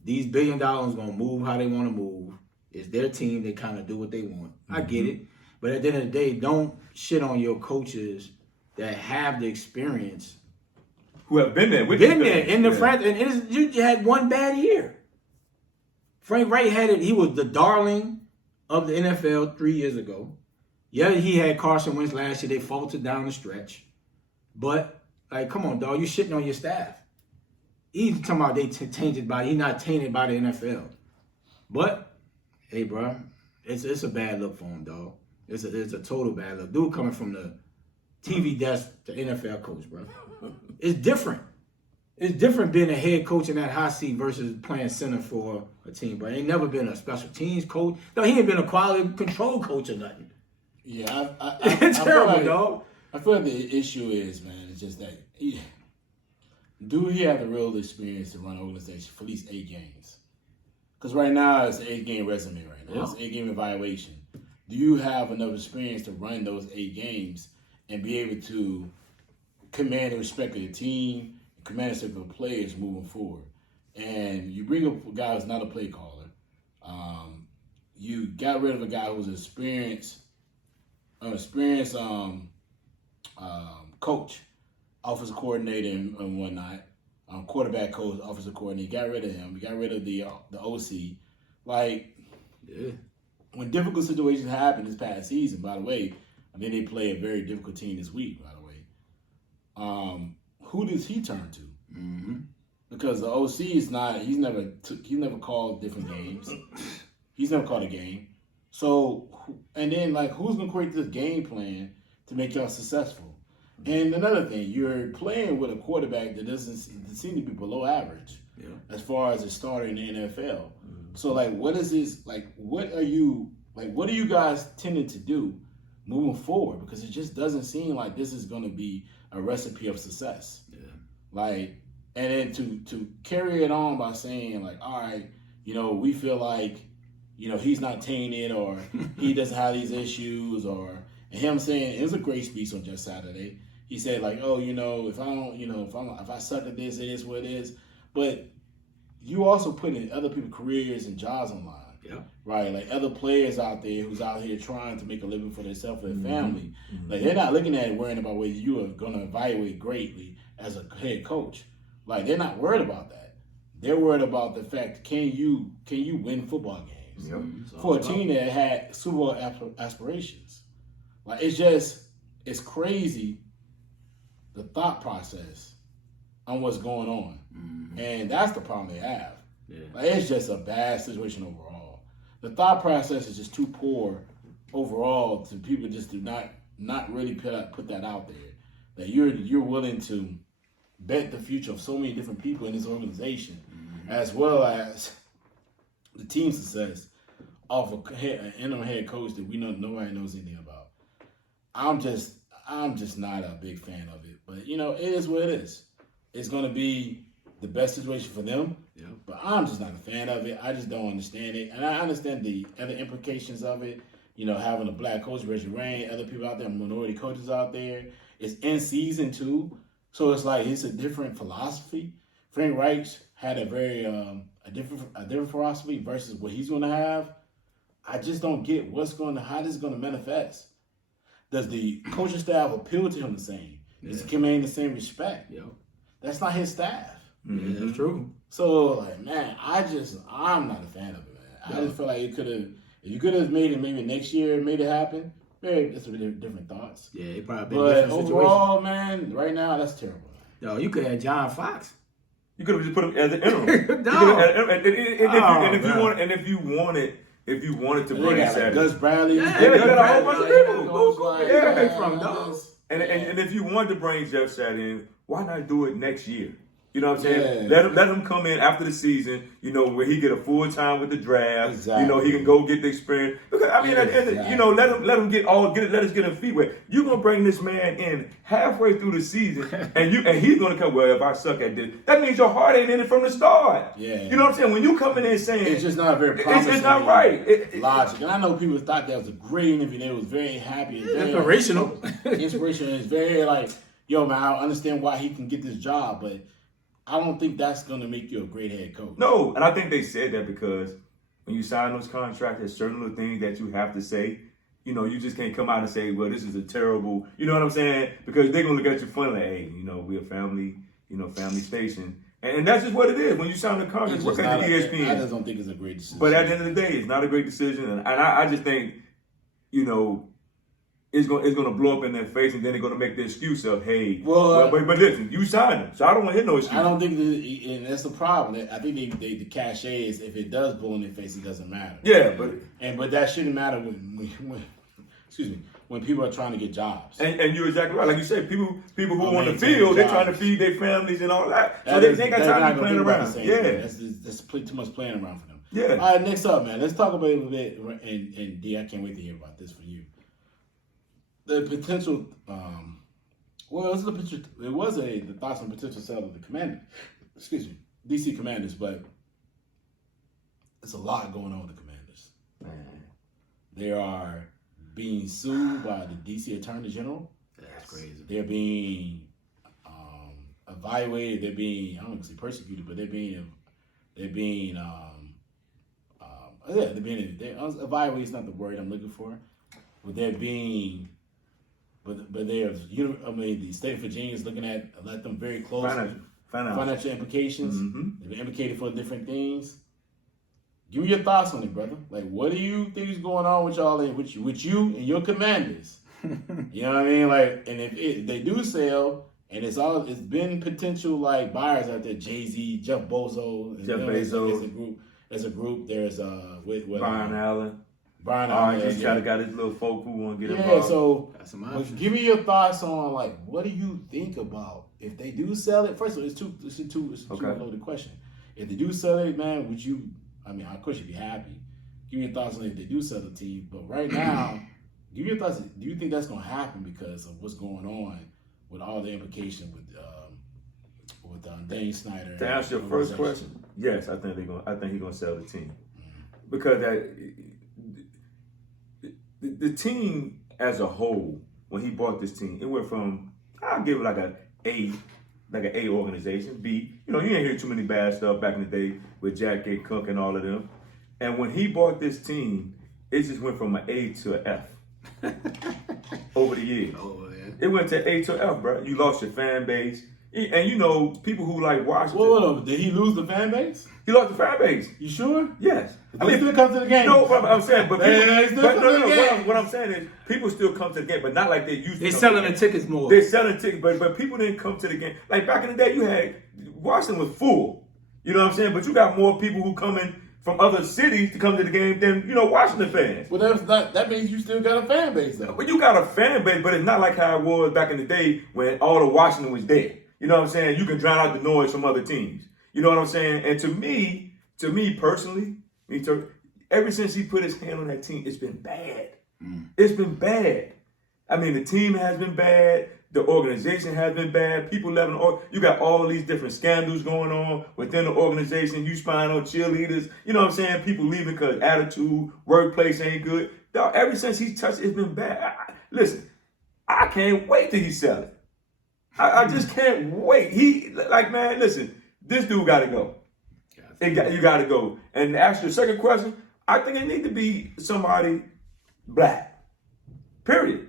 These $1 billion gonna move how they want to move. It's their team. They kind of do what they want. I get it. But at the end of the day, don't shit on your coaches that have the experience. Who have been there. In the franchise. And you had one bad year. Frank Wright had it. He was the darling of the NFL 3 years ago. Yeah, he had Carson Wentz last year. They faltered down the stretch. But, come on, dog. You shitting on your staff. He's talking about they tainted by. He's not tainted by the NFL. But, hey, bro, it's a bad look for him, dog. It's a total bad look. Dude coming from TV desk to NFL coach, bro. It's different. It's different being a head coach in that hot seat versus playing center for a team. But ain't never been a special teams coach. No, he ain't been a quality control coach or nothing. Yeah, It's terrible, dog. I feel like the issue is, man, it's just that do he have the real experience to run an organization for at least 8 games? Because right now it's an 8-game resume right now. It's an 8-game evaluation. Do you have enough experience to run those 8 games and be able to command the respect of the team, command the respect of the players moving forward? And you bring up a guy who's not a play caller. You got rid of a guy who's an experienced coach, offensive coordinator and whatnot, quarterback coach, offensive coordinator. Got rid of him. We got rid of the OC. Like, when difficult situations happen this past season, by the way, I mean they play a very difficult team this week, by the way. Who does he turn to? Mm-hmm. Because the OC is not. He's never called different games. He's never called a game. So, and then like, who's gonna create this game plan to make y'all successful? And another thing, you're playing with a quarterback that doesn't seem to be below average as far as a starter in the NFL. Mm-hmm. So, like, what is this? Like, what are you guys tending to do moving forward? Because it just doesn't seem like this is going to be a recipe of success. Yeah. Like, and then to carry it on by saying like, all right, we feel like, he's not tainted or he doesn't have these issues, or and him saying, it was a great speech on just Saturday. He said like, oh, if I suck at this, it is what it is. But you also putting other people's careers and jobs on line. Yeah. Right. Like other players out there who's out here trying to make a living for themselves and their family. Mm-hmm. Like they're not looking at it worrying about whether you are going to evaluate greatly as a head coach. Like they're not worried about that. They're worried about the fact, can you win football games? Yep. For a team that had Super Bowl aspirations. Like it's crazy the thought process on what's going on. Mm-hmm. And that's the problem they have. Yeah. Like, it's just a bad situation overall. The thought process is just too poor overall to people just do not really put that out there. That you're willing to bet the future of so many different people in this organization, as well as the team success off an interim head coach that nobody knows anything about. I'm just not a big fan of it. But it is what it is. It's gonna be the best situation for them. Yeah. But I'm just not a fan of it. I just don't understand it. And I understand the other implications of it. Having a black coach, Reggie Rain, other people out there, minority coaches out there. It's in season 2. So it's like it's a different philosophy. Frank Reich had a very a different philosophy versus what he's gonna have. I just don't get how this is gonna manifest. Does the coaching staff appeal to him the same? Does he command the same respect? Yep. That's not his staff. Mm-hmm. Yeah, that's true. So, like, man, I'm not a fan of it, man. I just feel like if you could have made it maybe next year, made it happen, maybe it's different thoughts. Yeah, it probably been a different situation. But overall, man, right now, that's terrible. Yo, you could have John Fox. You could have just put him as an interim. If you wanted to bring Saban. Gus Bradley. You got a whole bunch of people. And if you wanted to bring Jeff Saban in, why not do it next year? You know what I'm saying? Yeah. Let him come in after the season, where he get a full time with the draft. Exactly. He can go get the experience. Because let us get his feet wet. You're gonna bring this man in halfway through the season, and he's gonna come. Well, if I suck at this, that means your heart ain't in it from the start. Yeah. You know what I'm saying? When you coming in saying it's just not very promising. It's not right. Logic. And I know people thought that was a great interview. They was very happy. Inspirational. Inspirational. It's very like, yo, man, I understand why he can get this job, but I don't think that's going to make you a great head coach. No, and I think they said that because when you sign those contracts, there's certain little things that you have to say. You just can't come out and say, well, this is a terrible, you know what I'm saying? Because they're going to look at you funny like, hey, we're a family, family station. And that's just what it is. When you sign the contract, look at the ESPN. I just don't think it's a great decision. But at the end of the day, it's not a great decision. And I just think, it's gonna blow up in their face, and then they're gonna make the excuse of, hey, but listen, you signed him, so I don't want to hear no excuse. I don't think and that's the problem. I think the cachet is if it does blow in their face, it doesn't matter. Yeah, but that shouldn't matter when when people are trying to get jobs. And you're exactly right. Like you said, people who Or on the maintain field, they're jobs. trying to feed their families and all that. So they got time to be playing around. Yeah. That's too much playing around for them. Yeah. All right, next up, man. Let's talk about it a little bit. And D, I can't wait to hear about this for you. The potential, it was the thoughts on potential sale of the Commanders. Excuse me, DC Commanders, but there's a lot going on with the Commanders. Man. They are being sued by the DC Attorney General. That's crazy. They're being evaluated. They're being, I don't want to say persecuted, but they're being evaluated is not the word I'm looking for, but they're being, the state of Virginia is looking at them very closely. Financial implications. Mm-hmm. They've been implicated for different things. Give me your thoughts on it, brother. Like, what do you think is going on with y'all, with you and your Commanders? You know what I mean? Like, and if they do sell, and it's been potential like buyers out there, Jay-Z, Jeff Bezos, as a group. There's with Brian Allen. Allen. Got his little folk who want to get Yeah, involved. so give me your thoughts on like what do you think about if they do sell it? First of all, it's a two loaded question. If they do sell it, man, would you? I mean, of course you'd be happy. Give me your thoughts on if they do sell the team. But right now, give me your thoughts. Do you think that's going to happen because of what's going on with all the implications with Dane Snyder? To answer your first question, yes, I think he's gonna sell the team because the team as a whole, when he bought this team, it went from I'll give it like an A organization. B, you ain't hear too many bad stuff back in the day with Jack A. Cook and all of them. And when he bought this team, it just went from an A to an F over the years. Oh, yeah. It went to A to F, bro. You lost your fan base. And people who like Washington. Well, did he lose the fan base? He lost the fan base. You sure? Yes. They still come to the game. No, what I'm saying, but game. what I'm saying is people still come to the game, but not like they used to. They're selling the tickets more. They're selling tickets, but people didn't come to the game. Like back in the day, you had Washington was full. You know what I'm saying? But you got more people who come in from other cities to come to the game than Washington fans. Well, that means you still got a fan base though. But you got a fan base, but it's not like how it was back in the day when all of Washington was there. You know what I'm saying? You can drown out the noise from other teams. You know what I'm saying? And to me personally, ever since he put his hand on that team, it's been bad. It's been bad. I mean, the team has been bad. The organization has been bad. People living, you got all these different scandals going on within the organization. You spying on cheerleaders. You know what I'm saying? People leaving because attitude, workplace ain't good. Dog, ever since he touched it, it's been bad. Listen, I can't wait till he sell it. I just can't wait. Man, listen, this dude got to go. You got to go. And to ask your second question, I think it need to be somebody black. Period.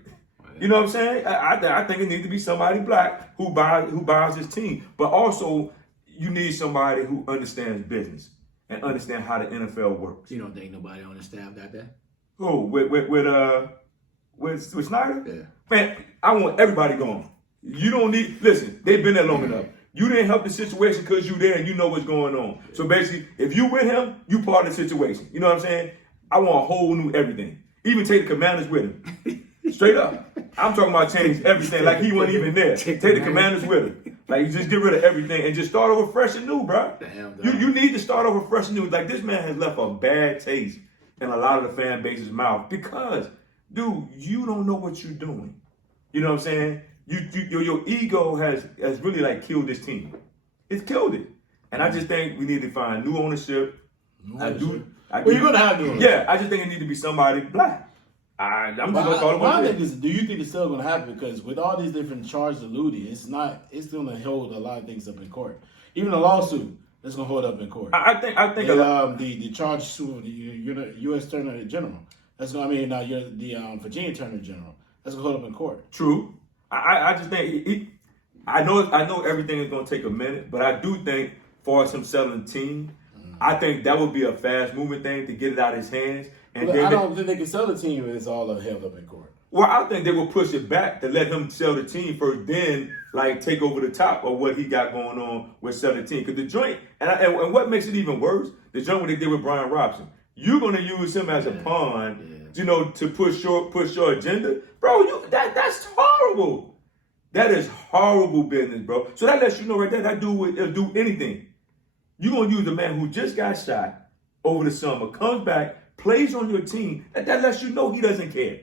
You know what I'm saying? I think it needs to be somebody black who buys this team. But also, you need somebody who understands business and understand how the NFL works. You don't think nobody on the staff got that? Who? With Snyder? Yeah. Man, I want everybody gone. You don't need, listen, they've been there long enough. You didn't help the situation because you there and you know what's going on. So basically, if you with him, you part of the situation. You know what I'm saying? I want a whole new everything. Even take the Commanders with him. Straight up. I'm talking about change everything like he wasn't even there. Take the Commanders with him. Like, just get rid of everything and just start over fresh and new, bro. You need to start over fresh and new. Like, this man has left a bad taste in a lot of the fan base's mouth because, dude, you don't know what you're doing. You know what I'm saying? Your ego has really like killed this team. It's killed it. And I just think we need to find new ownership. You're gonna have new ownership. Yeah, I just think it needs to be somebody black. I'm just gonna call it what it is. Do you think it's still gonna happen? Because with all these different charges alluding, it's still gonna hold a lot of things up in court. Even a lawsuit that's gonna hold up in court. I think the charge suit the U.S. Attorney General. That's gonna the Virginia Attorney General. That's gonna hold up in court. True. I just think I know everything is going to take a minute, but I do think for him selling the team, I think that would be a fast moving thing to get it out of his hands. And I don't think they can sell the team if it's all held up in court. Well, I think they will push it back to let him sell the team first, then like take over the top of what he got going on with selling the team. Because the joint, and what makes it even worse, the joint what they did with Brian Robinson. you're gonna use him as a pawn, you know, to push your agenda, bro. That's horrible. That is horrible business, bro. So that lets you know right there that dude will do anything. You're gonna use the man who just got shot over the summer, comes back, plays on your team. That lets you know he doesn't care.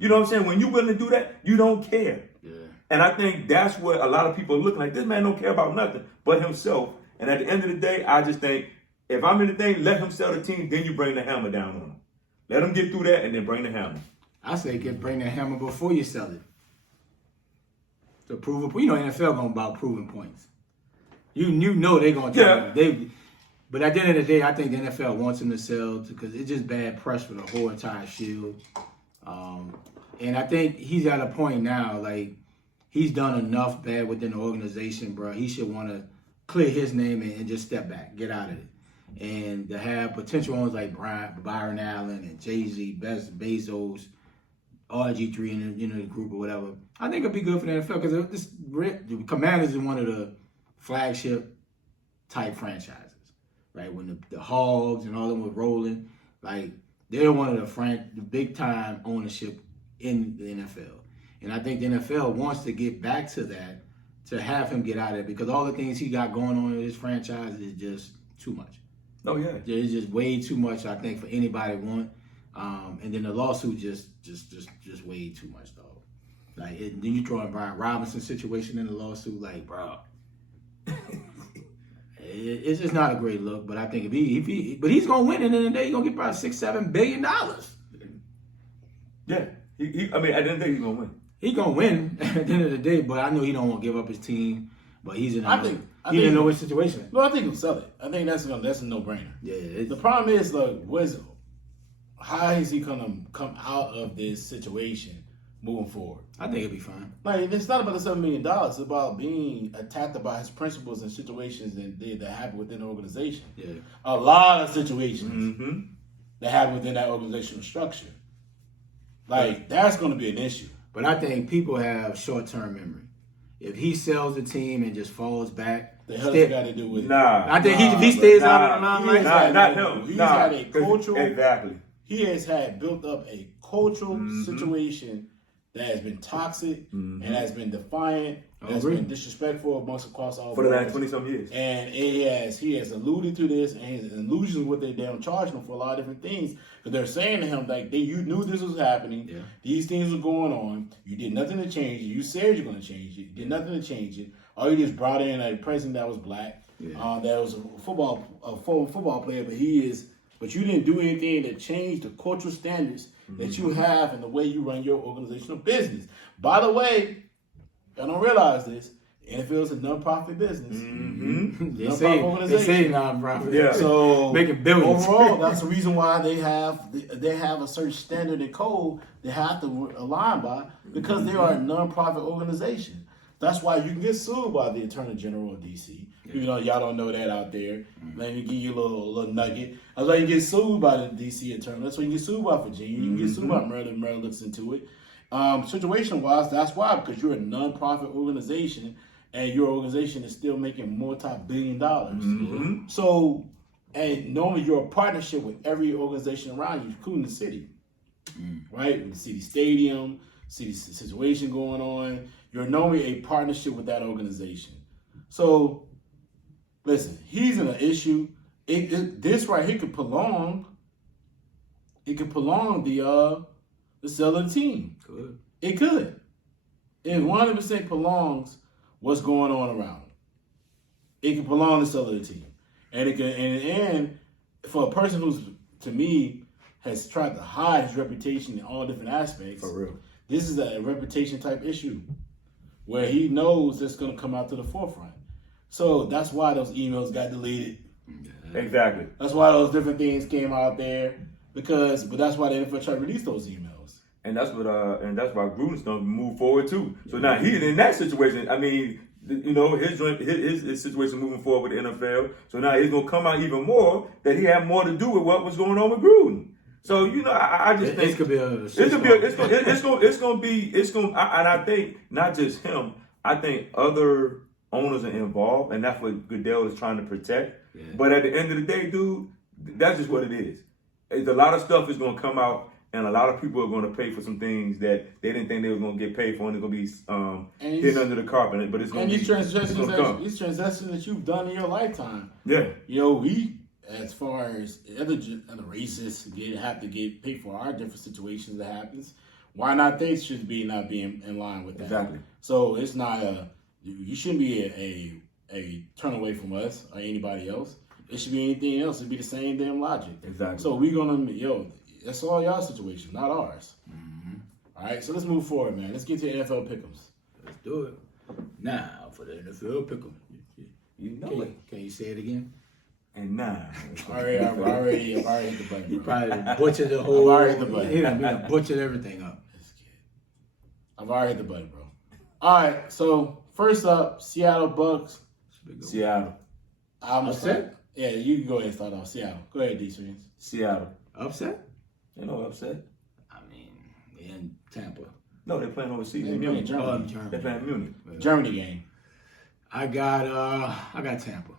You know what I'm saying? When you're willing to do that, you don't care. Yeah. And I think that's what a lot of people are looking like. This man don't care about nothing but himself. And at the end of the day, I just think if I'm in the thing, let him sell the team, then you bring the hammer down on him. Let him get through that and then bring the hammer. I say bring the hammer before you sell it. To prove it. You know NFL going about proving points. You know they're going to tell you. But at the end of the day, I think the NFL wants him to sell because it's just bad press for the whole entire shield. And I think he's at a point now, like, he's done enough bad within the organization, bro. He should want to clear his name and just step back, get out of it. And to have potential ones like Byron Allen and Jay-Z, Bezos, RG3 in the group or whatever, I think it'd be good for the NFL because the Commanders is one of the flagship type franchises, right? When the Hogs and all them were rolling, like, they're one of the big time ownership in the NFL. And I think the NFL wants to get back to that, to have him get out of it, because all the things he got going on in his franchise is just too much. Oh, yeah. It's just way too much, I think, for anybody to want. And then the lawsuit just way too much, dog. Like, then you throw in Brian Robinson's situation in the lawsuit, like, bro. It's just not a great look, but I think if he's gonna win, and in the day he's gonna get probably $6-7 billion. Yeah, I mean, at the end of the day, he's gonna win. He's gonna win at the end of the day, but I know he don't want to give up his team. But he's in a no-win situation. No, I think he'll sell it. I think that's a no-brainer. Yeah. The problem is, like, how is he gonna come out of this situation moving forward? I think it'll be fine. Like, it's not about the $7 million. It's about being attacked about his principles and situations that happen within the organization. Yeah. A lot of situations that happen within that organizational structure. Like, that's going to be an issue. But I think people have short-term memory. If he sells the team and just falls back, the hell has got to do with it? I think if he stays out of the limelight, not him. He's had a cultural. Exactly. He has built up a cultural situation that has been toxic and has been defiant, has been disrespectful across all for the last 20-some years. And he has alluded to this, and his illusions what they don't charge him for a lot of different things. Because they're saying to him, like, you knew this was happening. Yeah. These things were going on. You did nothing to change it. You said you're going to change it. You did nothing to change it. All you just brought in a president that was black, that was a former football player, but you didn't do anything to change the cultural standards that you have and the way you run your organizational business. By the way, I don't realize this. NFL is a non-profit business. They say non-profit. Yeah. So making billions. Overall, that's the reason why they have a certain standard and code they have to align by, because they are a non-profit organization. That's why you can get sued by the Attorney General of D.C. You know, y'all don't know that out there. Let me give you a little nugget. That's why you get sued by the D.C. Attorney. That's why you get sued by Virginia. You can get sued by Maryland. Maryland looks into it. Situation-wise, that's why, because you're a non-profit organization and your organization is still making multi-billion dollars. So, and normally you're a partnership with every organization around you, including the city, right? With the city stadium, city situation going on. You're normally a partnership with that organization. So, listen, he's in an issue. This right here could prolong. It could prolong the sale of the team. It could. It 100% prolongs what's going on around him. It can prolong the sale of the team. And it can, and for a person who's, to me, has tried to hide his reputation in all different aspects. For real. This is a reputation type issue where he knows it's going to come out to the forefront. So that's why those emails got deleted. Exactly. That's why those different things came out there, but that's why the NFL tried to release those emails. And that's why Gruden's gonna move forward too. So now he's in that situation. I mean, you know, his situation moving forward with the NFL. So now he's gonna come out even more that he had more to do with what was going on with Gruden. So you know, I just think and I think not just him. I think other owners are involved, and that's what Goodell is trying to protect. Yeah. But at the end of the day, dude, that's just what it is. a lot of stuff is going to come out, and a lot of people are going to pay for some things that they didn't think they were going to get paid for, and they're going to be hidden under the carpet. But it's going to be these transactions these that you've done in your lifetime. Yeah, We, as far as other races, have to get paid for our different situations that happens. Why not? They should not be in line with that. exactly. So it's not you shouldn't be a turn away from us or anybody else. It should be anything else. It'd be the same damn logic. Exactly. So we're gonna that's all y'all situation, not ours. All right. So let's move forward, man. Let's get to NFL pick'ems. Let's do it. Now for the NFL pick'em. You know it. Can you say it again? And now, I've already hit the button. You Bro. probably butchered the whole. I've already hit the button. He done butchered everything up. I've already hit the button, bro. All right. So first up, Seattle Bucs. Seattle. Upset? Yeah, you can go ahead and start off. Seattle. Go ahead, DSprings. Seattle. Upset? You know, upset. I mean, they're in Tampa. No, they're playing overseas. They're in playing Munich. Germany. Germany. They're playing Munich. Germany game. I got Tampa.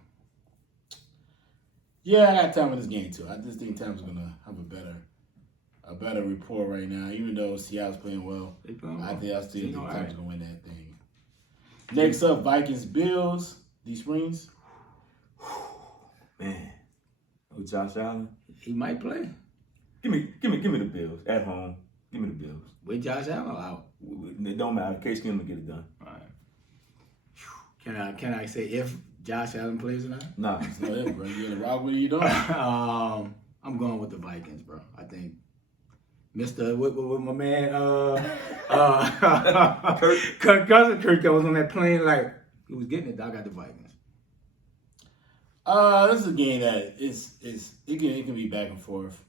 Yeah, I got Tampa in this game too. I just think Tampa's gonna have a better rapport right now. Even though Seattle's playing well, They playing I well. still think all Tampa's right. gonna win that thing. Next up, Vikings Bills. DSprings. Man, oh, Josh Allen. He might play. Give me the Bills at home. Give me the Bills. With Josh Allen out. It don't matter. Case Keenum will get it done. All right. Can I say if Josh Allen plays or not? Nah. That's not it, bro. You in the rock? What are you doing? I'm going with the Vikings, bro. I think Mr. With my man Kirk Cousins was on that plane like he was getting it. I got the Vikings. This is a game that it can be back and forth,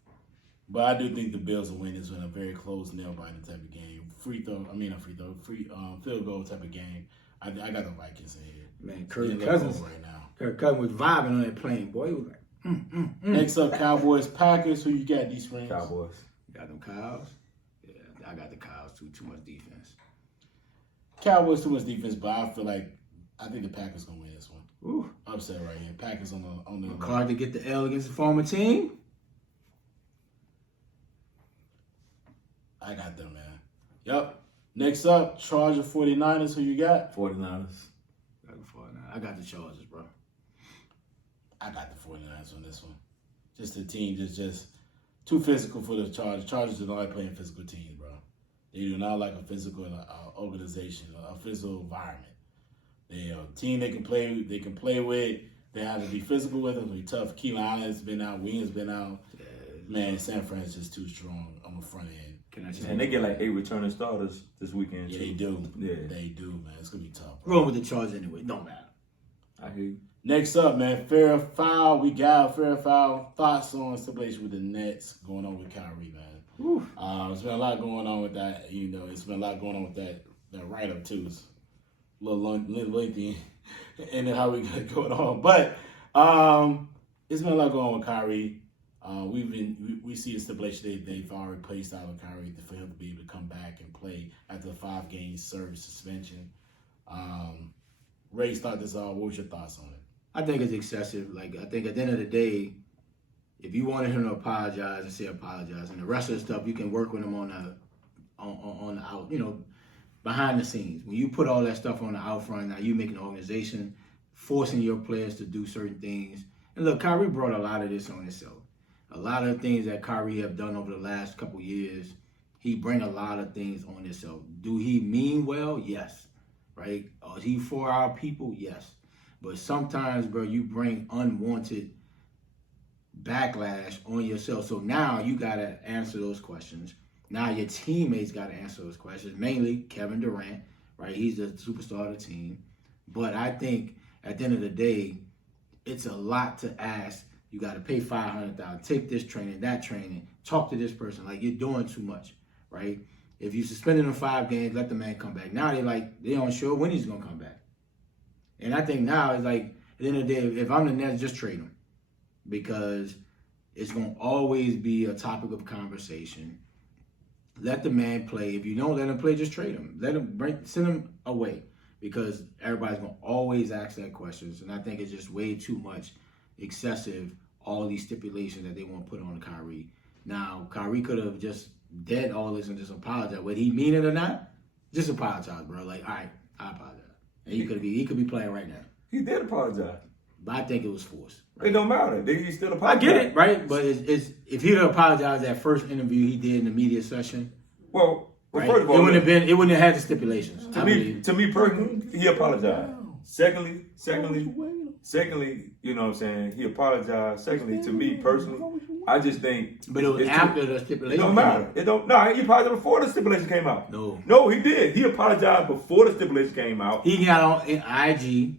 but I do think the Bills will win this one. A very close, nail-biting type of game. Field goal type of game. I got the Vikings in here. Man, Kirk They're Cousins right now. Kirk Cousins was vibing on that plane, boy. He was like, Next up, Cowboys Packers. Who you got? These friends. Cowboys. Got them Cows. Yeah, I got the Cows too. Too much defense. Cowboys too much defense, but I think the Packers gonna win this one. Ooh, Upset right here. Packers on the hard to get the L against the former team. I got them, man. Yep. Next up, Chargers 49ers. Who you got? 49ers. I got the Chargers, bro. I got the 49ers on this one. Just the team that's just too physical for the Chargers. Chargers do not like playing physical teams, bro. They do not like a physical organization, a physical environment. They a team they can play with. They have to be physical with them. Be tough. Keelan Allen's been out. Williams been out. Man, San Fran's just too strong on the front end. And they get like 8 returning starters this weekend. Yeah, too. they do. Yeah. They do, man. It's gonna be tough. Rolling with the Chargers anyway. Don't matter. I hear you. Next up, man, fair or foul. We got fair or foul. Thoughts on stipulation with the Nets going on with Kyrie, man. There's been a lot going on with that. It's been a lot going on with that write-up too. It's a little lengthy, and then how we got it going on. But it's been a lot going on with Kyrie. We see a stipulation they've already placed out on Kyrie for him to be able to come back and play after the 5-game service suspension. Ray, start this off. What was your thoughts on it? I think it's excessive. Like, I think at the end of the day, if you wanted him to apologize and say apologize, and the rest of the stuff, you can work with him on the out, behind the scenes. When you put all that stuff on the out front, now you make an organization, forcing your players to do certain things. And look, Kyrie brought a lot of this on himself. A lot of things that Kyrie have done over the last couple years, he bring a lot of things on himself. Do he mean well? Yes. Right? Is he for our people? Yes. But sometimes, bro, you bring unwanted backlash on yourself. So now you got to answer those questions. Now your teammates got to answer those questions, mainly Kevin Durant, right? He's the superstar of the team. But I think at the end of the day, it's a lot to ask. You got to pay $500,000, take this training, that training, talk to this person. Like, you're doing too much, right? If you suspended him 5 games, let the man come back. Now they aren't sure when he's going to come back. And I think now it's like, at the end of the day, if I'm the Nets, just trade him. Because it's going to always be a topic of conversation. Let the man play. If you don't let him play, just trade him. Send him away. Because everybody's going to always ask that questions. And I think it's just way too much excessive, all these stipulations that they want to put on Kyrie. Now, Kyrie could have just dead all this and just apologized. Whether he mean it or not, just apologize, bro. Like, all right, I apologize. And he could be playing right now. He did apologize. But I think it was forced. Right? It don't matter. He still I apologized. get it, right? But it's if he'd have apologized that first interview he did in the media session, Well, right? first of all, it wouldn't have had the stipulations. to me personally, he apologized. Secondly, you know what I'm saying? He apologized. Secondly, to me personally, I just think. But it was after the stipulation. It don't matter. It don't. No, he apologized before the stipulation came out. No, he did. He apologized before the stipulation came out. He got on IG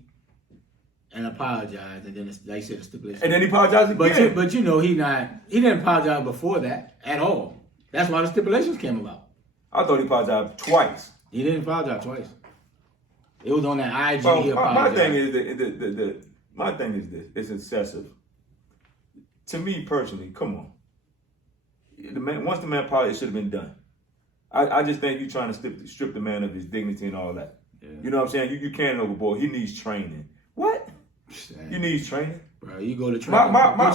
and apologized, and then they said the stipulation. And then he apologized again. But you know, he didn't apologize before that at all. That's why the stipulations came about. I thought he apologized twice. He didn't apologize twice. It was on that IG. Well, he apologized. My thing is this. It's excessive. To me personally, come on. Once the man apologized, it should have been done. I just think you're trying to strip the man of his dignity and all that. Yeah. You know what I'm saying? You can't overboard. He needs training. What? Dang. You need training? Bro, you go to training. My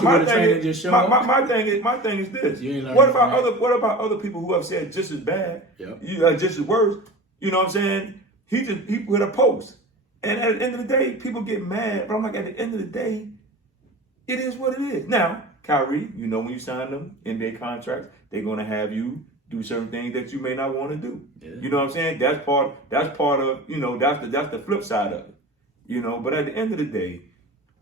thing is this. What about other people who have said just as bad, just as worse? You know what I'm saying? He put a post. And at the end of the day, people get mad. But I'm like, at the end of the day, it is what it is. Now, Kyrie, you know when you sign them NBA contracts, they're going to have you do certain things that you may not want to do. Yeah. You know what I'm saying? That's part of, you know, that's the flip side of it. You know, but at the end of the day,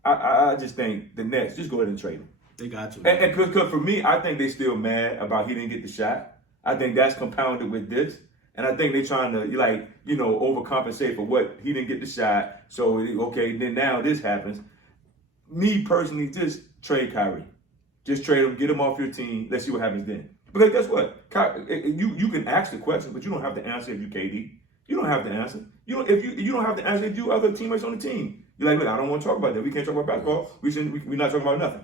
I just think the Nets, just go ahead and trade him. They got to. And because for me, I think they still mad about he didn't get the shot. I think that's compounded with this. And I think they're trying to, like, you know, overcompensate for what he didn't get the shot. So, okay, then now this happens. Me personally, just trade Kyrie. Just trade him, get him off your team. Let's see what happens then. Because guess what? You can ask the question, but you don't have to answer if you KD. You don't have to answer. You don't have to answer if you other teammates on the team. You're like, look, I don't want to talk about that. We can't talk about basketball. We're not talking about nothing.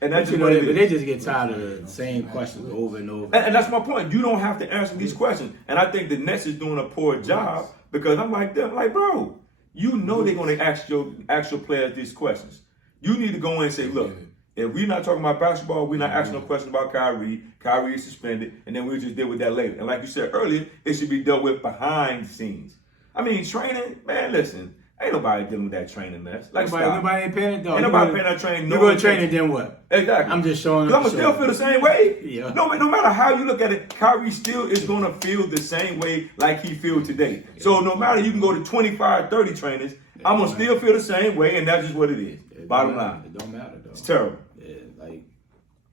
And that's but they just get tired of the same questions over and over. And that's my point. You don't have to answer these questions. And I think the Nets is doing a poor job because I'm like, bro, you know they're going to ask your players these questions. You need to go in and say, look, if we're not talking about basketball, we're not asking no questions about Kyrie. Kyrie is suspended, and then we'll just deal with that later. And like you said earlier, it should be dealt with behind the scenes. I mean, training, man, listen. Ain't nobody dealing with that training mess. Like, nobody ain't paying it, though. Ain't nobody paying that training. You go to training, then what? Exactly. I'm just showing up. Because I'm going to still feel the same way. Yeah. No matter how you look at it, Kyrie still is going to feel the same way like he feels today. Yeah. So no matter you can go to 25, 30 trainers, I'm going to still feel the same way, and that's just what it is. Bottom line. It don't matter, though. It's terrible. Yeah, like,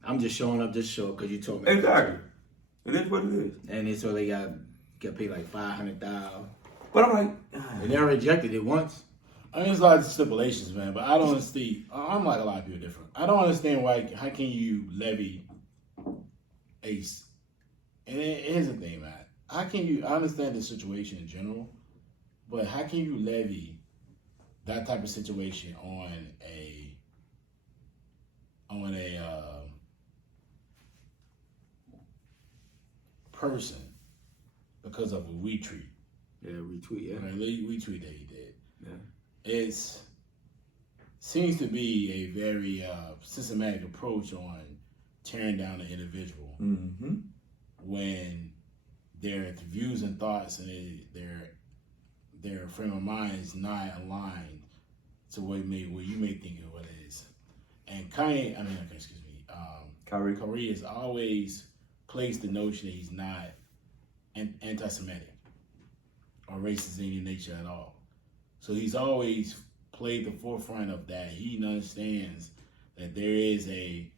I'm just showing up just show because you told me. Exactly. It is what it is. And so they got paid like $500,000. But I'm like, and they rejected it once. I mean, it's a lot of stipulations, man, but I don't understand. I'm like a lot of people different. I don't understand how can you levy ace? And here's the thing, man. I understand the situation in general, but how can you levy that type of situation on a person because of a retweet? Yeah, retweet, yeah. Right, retweet that he did. Yeah. It seems to be a very systematic approach on tearing down an individual when their views and thoughts and their frame of mind is not aligned to what you may think of what it is. And Kyrie has always placed the notion that he's not anti-Semitic or racist in any nature at all. So he's always played the forefront of that. He understands that there is a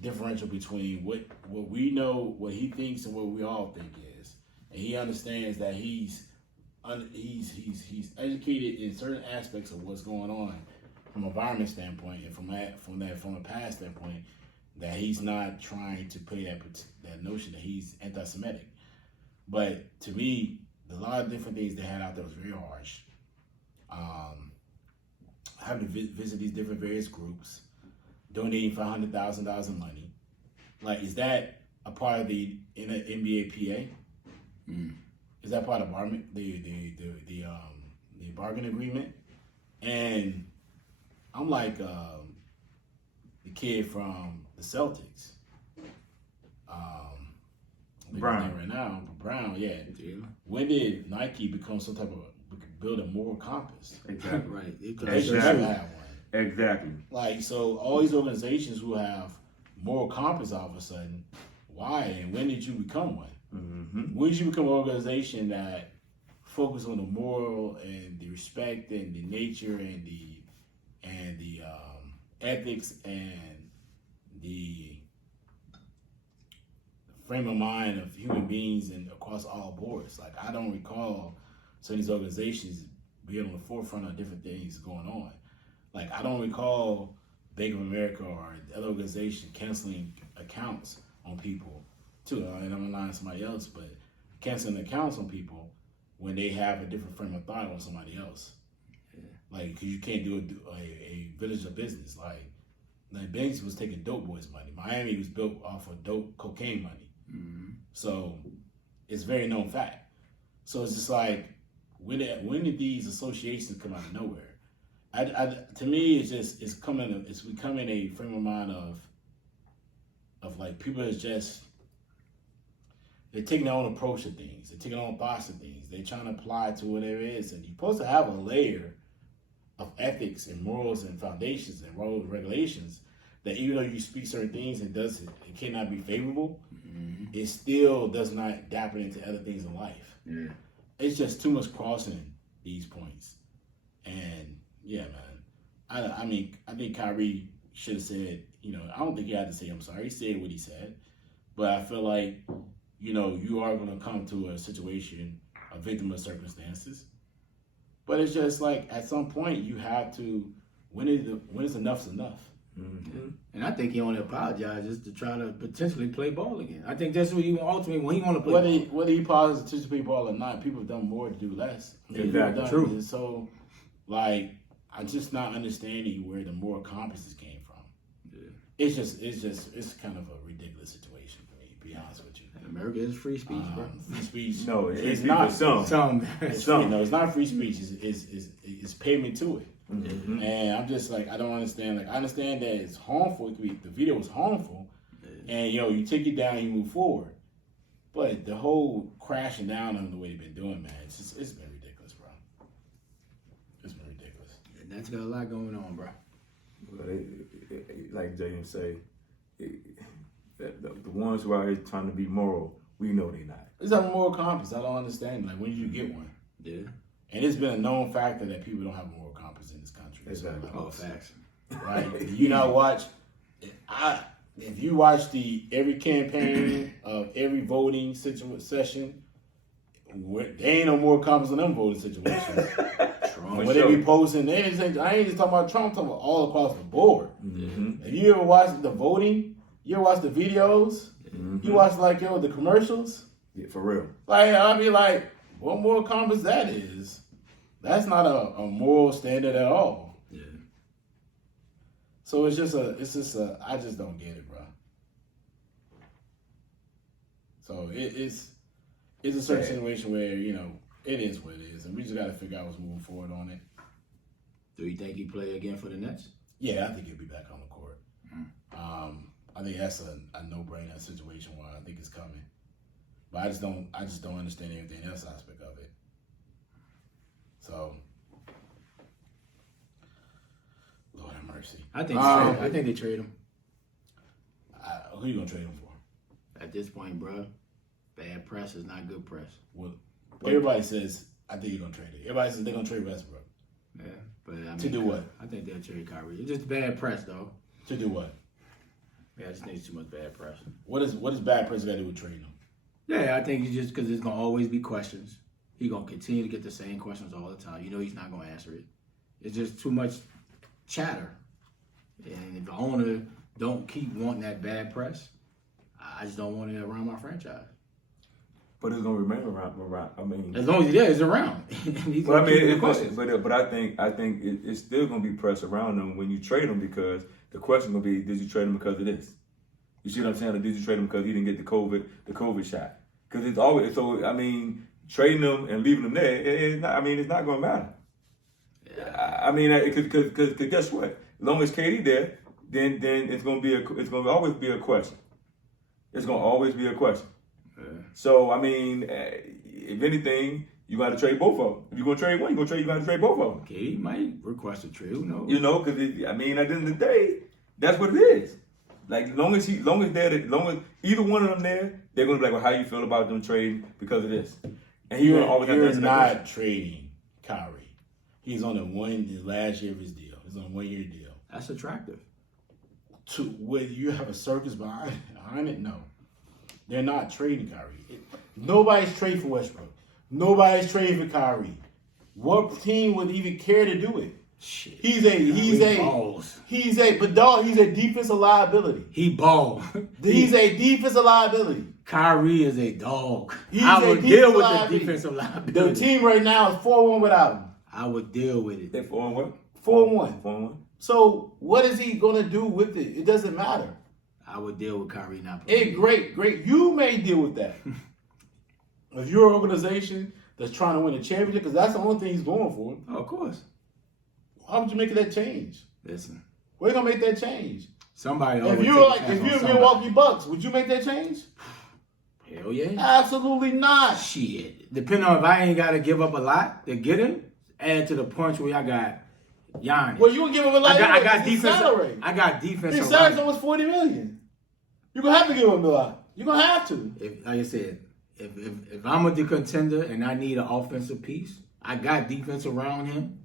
differential between what we know, what he thinks, and what we all think is. And he understands that he's educated in certain aspects of what's going on from an environment standpoint and from a past standpoint, that he's not trying to play that notion that he's anti-Semitic. But to me, a lot of different things they had out there was very harsh. Having to visit these different various groups, donating $500,000 in money. Like, is that a part of the NBA PA? Is that part of the bargain agreement? And I'm like the kid from the Celtics. Brown. Right now, Brown, yeah. Yeah. When did Nike become some type of build a moral compass? Exactly. Right. They should have one. Exactly. Like, so all these organizations who have moral compass all of a sudden, why and when did you become one? Mm-hmm. When did you become an organization that focus on the moral and the respect and the nature and the ethics and the frame of mind of human beings and across all boards? Like, I don't recall some of these organizations being on the forefront of different things going on. Like, I don't recall Bank of America or other organization canceling accounts on people too. And I'm relying on somebody else, but canceling accounts on people when they have a different frame of thought on somebody else. Yeah. Like, because you can't do a village of business. Like Banks was taking dope boys' money. Miami was built off of dope cocaine money. Mm-hmm. So it's very known fact. So it's just like, when did these associations come out of nowhere? To me, it's becoming a frame of mind of like people is just, they're taking their own approach to things. They're taking their own thoughts to things. They're trying to apply to whatever it is. And you're supposed to have a layer of ethics and morals and foundations and rules and regulations that even though you speak certain things and it cannot be favorable, mm-hmm. it still does not dap it into other things in life. Yeah. It's just too much crossing these points. And yeah, man. I mean, I think Kyrie should have said, I don't think he had to say I'm sorry. He said what he said. But I feel like, you are going to come to a situation, a victim of circumstances. But it's just like, at some point, you have to, when is enough is enough. Mm-hmm. And I think he only apologized just to try to potentially play ball again. I think that's what he ultimately, when he want to play ball. Whether he apologized to play ball or not, people have done more to do less. Exactly. True. So, like, I'm just not understanding where the moral compasses came from. Yeah. It's kind of a ridiculous situation for me, to be honest with you. America is free speech, bro. Free speech. No, it's not. Some. No, it's not free speech. It's payment to it. Mm-hmm. And I'm just like, I don't understand. Like, I understand that it's harmful. The video was harmful, and you take it down, you move forward. But the whole crashing down on the way they've been doing, man, it's been ridiculous, bro. It's been ridiculous. And that's got a lot going on, bro. Well, like Jaden say, the ones who are out here trying to be moral, we know they're not. It's not a moral compass. I don't understand. Like, when did you get one? Yeah. And it's been a known factor that people don't have a moral compass in this country. Exactly. Oh, facts. Right? You not watch. If you watch every campaign of every voting session, there ain't no more compass in them voting situations. When they be posting, I ain't just talking about Trump. I'm talking about all across the board. Mm-hmm. If you ever watch the voting, you ever watch the videos, mm-hmm. you watch the commercials. Yeah, for real. Like, I'll be like, what moral compass that is? That's not a moral standard at all. Yeah. So it's just I just don't get it, bro. So it's a certain situation where, it is what it is, and we just got to figure out what's moving forward on it. Do you think he play again for the Nets? Yeah, I think he'll be back on the court. Mm-hmm. I think that's a no-brainer situation where I think it's coming. But I just don't understand everything else aspect of it. So, Lord have mercy. I think they trade him. Who you gonna trade him for? At this point, bro, bad press is not good press. Well, everybody says I think you're gonna trade it. Everybody says they're gonna trade Westbrook. Yeah, but I mean, to do what? I think they'll trade Kyrie. It's just bad press, though. To do what? Yeah, I just think it's too much bad press. What is bad press got to do with trading him? Yeah, I think it's just because there's gonna always be questions. He's gonna continue to get the same questions all the time. He's not gonna answer it. It's just too much chatter. And if the owner don't keep wanting that bad press, I just don't want it around my franchise. But it's gonna remain around. I mean, as long as it's around. But I think it's still gonna be press around them when you trade them, because the question gonna be, did you trade him because of this? You see what I'm saying? Or did you trade him because he didn't get the COVID shot? Because it's always so. I mean, trading them and leaving them there, it's not gonna matter. Yeah. I mean, because guess what? As long as KD there, then it's gonna always be a question. It's gonna always be a question. Yeah. So I mean, if anything, you got to trade both of them. If you're gonna trade one, you got to trade both of them. Okay, he might request a trade. Who knows? You know, because I mean, at the end of the day, that's what it is. Like, long as either one of them there, they're gonna be like, well, how you feel about them trading because of this? And You're answer that not question. trading Kyrie. He's on his last year of his deal. He's on a 1 year deal. That's attractive. Would you have a circus behind it? No. They're not trading Kyrie. Nobody's trading for Westbrook. Nobody's trading for Kyrie. What team would even care to do it? Shit. He's a defensive liability. He ball. He's a defensive liability. Kyrie is a dog. He's I a would deal with defensive the defensive liability. The team right now is 4-1 without him. I would deal with it. They're 4-1. 4-1. 4-1. So what is he gonna do with it? It doesn't matter. I would deal with Kyrie not playing. Great. You may deal with that. If you're an organization that's trying to win a championship, because that's the only thing he's going for. Oh, of course. Why would you make that change? Listen, We're gonna make that change. somebody. If you're Milwaukee Bucks, would you make that change? Hell yeah. Absolutely not. Shit. Depending on if I ain't got to give up a lot to get him, add to the punch where I got Giannis. Well, you gonna give him a lot. I got his defense. salary. I got defense. His salary's almost $40 million. You're gonna have to give him a lot. You're gonna have to. If, like I said, if I'm a contender and I need an offensive piece, I got defense around him.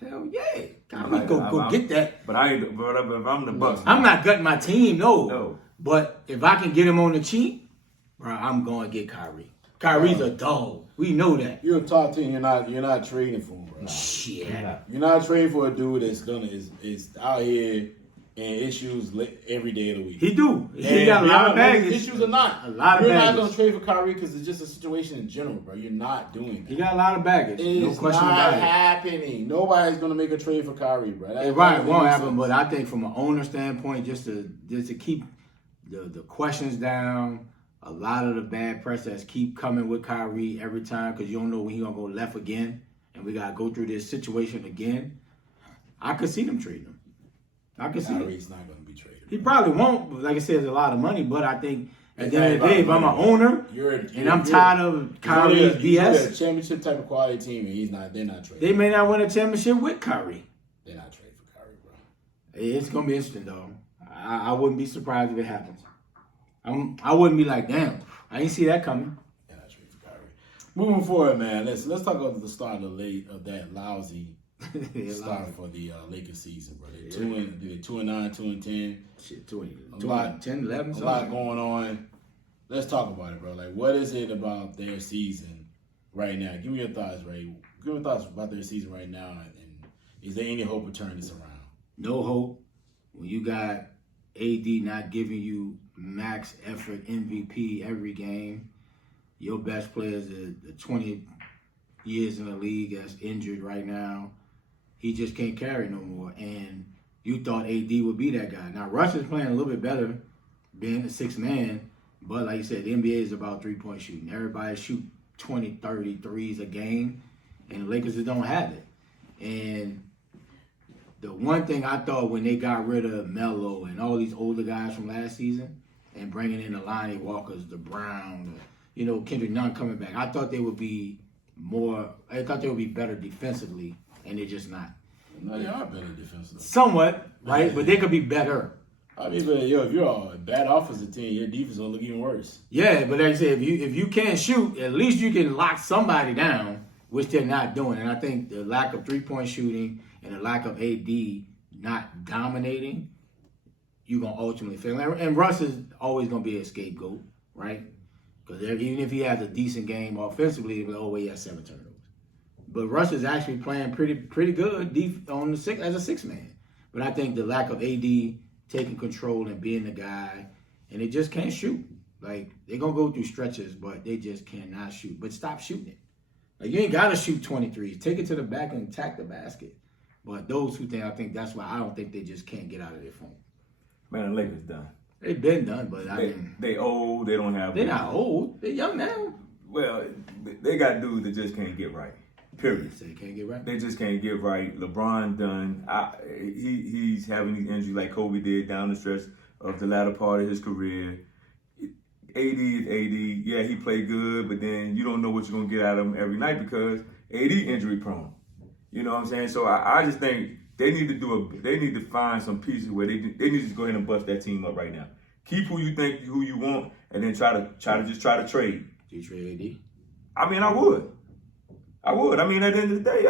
Hell yeah, go get that. But if I'm the Bucs, I'm not gutting my team, no. No. But if I can get him on the cheap, bro, I'm going to get Kyrie. Kyrie's a dog. We know that. You're a top team. You're not trading for him, bro. Shit. You're not trading for a dude that's is out here and issues every day of the week. He do. He got a lot of baggage. Issues or not. A lot of You're baggage. not gonna trade for Kyrie because it's just a situation in general, bro. You're not doing He that. got a lot of baggage. No It's question not about it. happening. Nobody's gonna make a trade for Kyrie, bro. It right, won't happen, but I think from an owner standpoint, just to keep the questions down, a lot of the bad press that's keep coming with Kyrie every time because you don't know when he's gonna go left again, and we gotta go through this situation again. I could see them trading him. I could see it. Kyrie's not gonna be traded. He probably won't. But like I said, it's a lot of money, but I think at the end of the day, if I'm an owner and I'm tired of Kyrie's BS, you're a championship type of quality team, and they're not trading. they may not win a championship with Kyrie. They're not trading for Kyrie, bro. It's gonna be interesting though. I wouldn't be surprised if it happens. I wouldn't be like, damn, I didn't see that coming. They're not trading for Kyrie. Moving forward, man. Let's talk about the start of that lousy start for the Lakers season, bro. They're 2-9, 2-10. Shit, 20, A lot, 10, 11, a lot going on. Let's talk about it, bro. Like, what is it about their season right now? Give me your thoughts, Ray. Give me your thoughts about their season right now, and is there any hope of turning this around? No hope. When you got AD not giving you max effort MVP every game, your best player is the 20 years in the league that's injured right now. He just can't carry no more. And you thought AD would be that guy. Now, Russ is playing a little bit better, being a sixth man. But like you said, the NBA is about three-point shooting. Everybody shoot 20, 30 threes a game. And the Lakers just don't have it. And the one thing I thought when they got rid of Melo and all these older guys from last season and bringing in the Lonnie Walkers, the Brown, Kendrick Nunn coming back, I thought they would be better defensively, and they're just not. No, they are better defensively. Somewhat, right? But they could be better. I mean, but if you're a bad offensive team, your defense will look even worse. Yeah, but like I said, if you can't shoot, at least you can lock somebody down, which they're not doing. And I think the lack of three-point shooting and the lack of AD not dominating, you're going to ultimately fail. And Russ is always going to be a scapegoat, right? Because even if he has a decent game offensively, they'll be like, he has 7 turnovers. But Russ is actually playing pretty good on the as a six man. But I think the lack of AD taking control and being the guy, and they just can't shoot. Like, they're going to go through stretches, but they just cannot shoot. But stop shooting it. Like, you ain't got to shoot 23s. Take it to the back and attack the basket. But those two things, I think that's why I don't think they just can't get out of their phone. Man, the Lakers done. They've been done, but They old. They don't have. They're not old. They're young now. Well, they got dudes that just can't get right. Period. They can't get right. They just can't get right. LeBron done. He's having these injuries like Kobe did down the stretch of the latter part of his career. AD is AD. Yeah, he played good, but then you don't know what you're gonna get out of him every night because AD injury prone. You know what I'm saying? So I just think they need to find some pieces where they need to go ahead and bust that team up right now. Keep who you want, and then try to trade. Do you trade AD? I mean, I would. I mean, at the end of the day,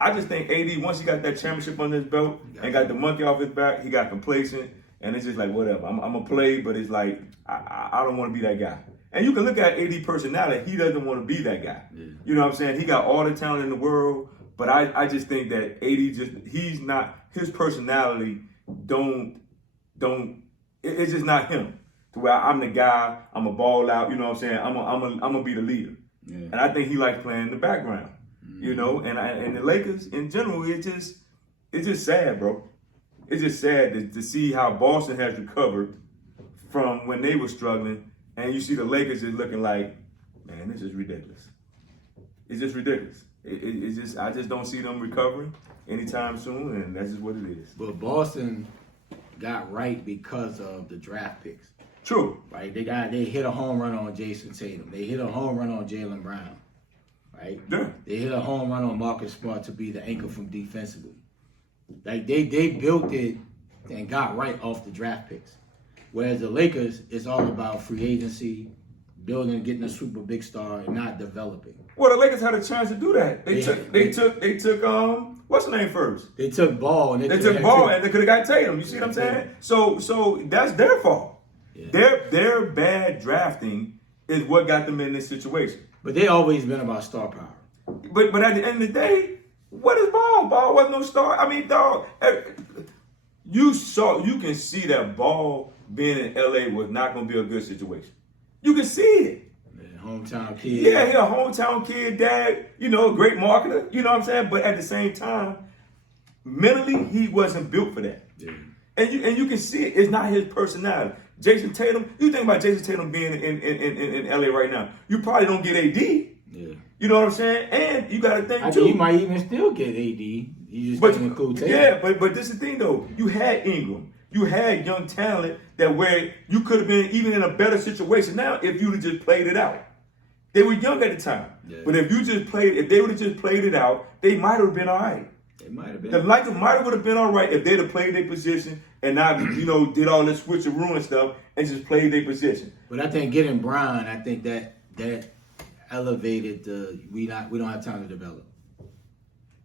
I just think AD, once he got that championship under his belt and got the monkey off his back, he got complacent, and it's just like, whatever. I'm going to play, but it's like, I don't want to be that guy. And you can look at AD personality. He doesn't want to be that guy. Yeah. You know what I'm saying? He got all the talent in the world, but I just think that AD he's not, his personality it's just not him. To where I'm the guy, I'm a ball out, you know what I'm saying? I'm gonna be the leader. Yeah. And I think he likes playing in the background. You know, and the Lakers in general, it's just sad, bro. It's just sad to see how Boston has recovered from when they were struggling, and you see the Lakers is looking like, man, this is ridiculous. It's just ridiculous. It's just I just don't see them recovering anytime soon, and that's just what it is. But Boston got right because of the draft picks. True. Right? They hit a home run on Jason Tatum. They hit a home run on Jaylen Brown. Right? Yeah. They hit a home run on Marcus Smart to be the anchor from defensively. Like they built it and got right off the draft picks. Whereas the Lakers, it's all about free agency, building, getting a super big star, and not developing. Well, the Lakers had a chance to do that. They took what's the name first? They took Ball and they took Ball and they could have got Tatum. You see what I'm saying? So that's their fault. Yeah. Their bad drafting is what got them in this situation. But they always been about star power. But at the end of the day, what is Ball? Ball wasn't no star. I mean, dog, you can see that Ball being in LA was not gonna be a good situation. You can see it. Yeah, hometown kid. Yeah, he a hometown kid, dad, you know, a great marketer, you know what I'm saying? But at the same time, mentally, he wasn't built for that. Yeah. And you can see it. It's not his personality. Jason Tatum, you think about Jason Tatum being in LA right now, you probably don't get AD. Yeah. You know what I'm saying? And you got to think, too. You might even still get AD. You just getting a cool Tatum. Yeah, but this is the thing, though. You had Ingram. You had young talent that where you could have been even in a better situation now if you would have just played it out. They were young at the time. Yeah. But if they would have just played it out, they might have been all right. They might have been. The Lakers might have been all right if they'd have played their position and not, did all this switcheroo and stuff and just played their position. But I think getting Brown, I think that elevated the we don't have time to develop.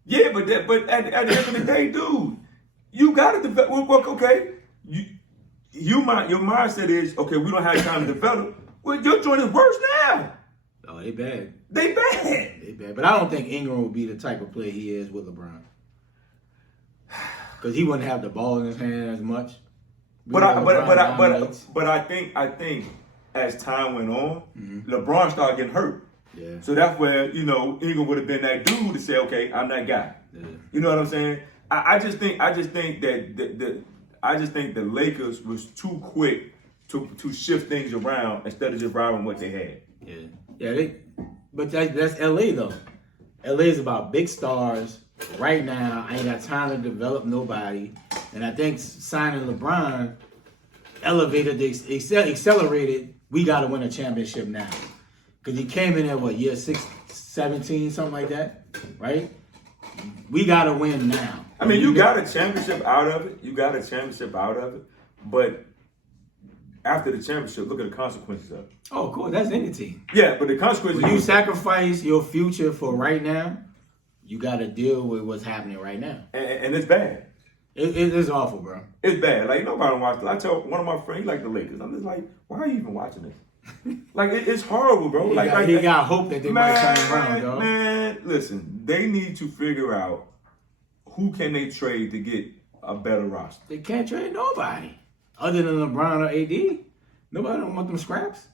Yeah, but at the end of the day, dude, you got to develop. Well, okay, your mindset is okay. We don't have time to develop. Well, your joint is worse now. Oh, they bad. They bad. But I don't think Ingram will be the type of player he is with LeBron. Because he wouldn't have the ball in his hand as much. But I think as time went on, LeBron started getting hurt. Yeah. So that's where Ingram would have been that dude to say, okay, I'm that guy. Yeah. You know what I'm saying? I just think the Lakers was too quick to shift things around instead of just riding what they had. Yeah. But that's LA though. LA is about big stars. Right now, I ain't got time to develop nobody. And I think signing LeBron accelerated, we got to win a championship now. Because he came in at, year 17, something like that, right? We got to win now. I mean, you got a championship out of it. But after the championship, look at the consequences of it. Oh, of course, that's any team. Yeah, but the consequences... When you sacrifice your future for right now, you got to deal with what's happening right now. And it's bad. It is awful, bro. It's bad. Like, nobody watches it. I tell one of my friends, he like the Lakers. I'm just like, why are you even watching this? Like, it's horrible, bro. He got hope that they might turn around, dog. Man, listen, they need to figure out who can they trade to get a better roster. They can't trade nobody. Other than LeBron or AD. Nobody don't want them scraps.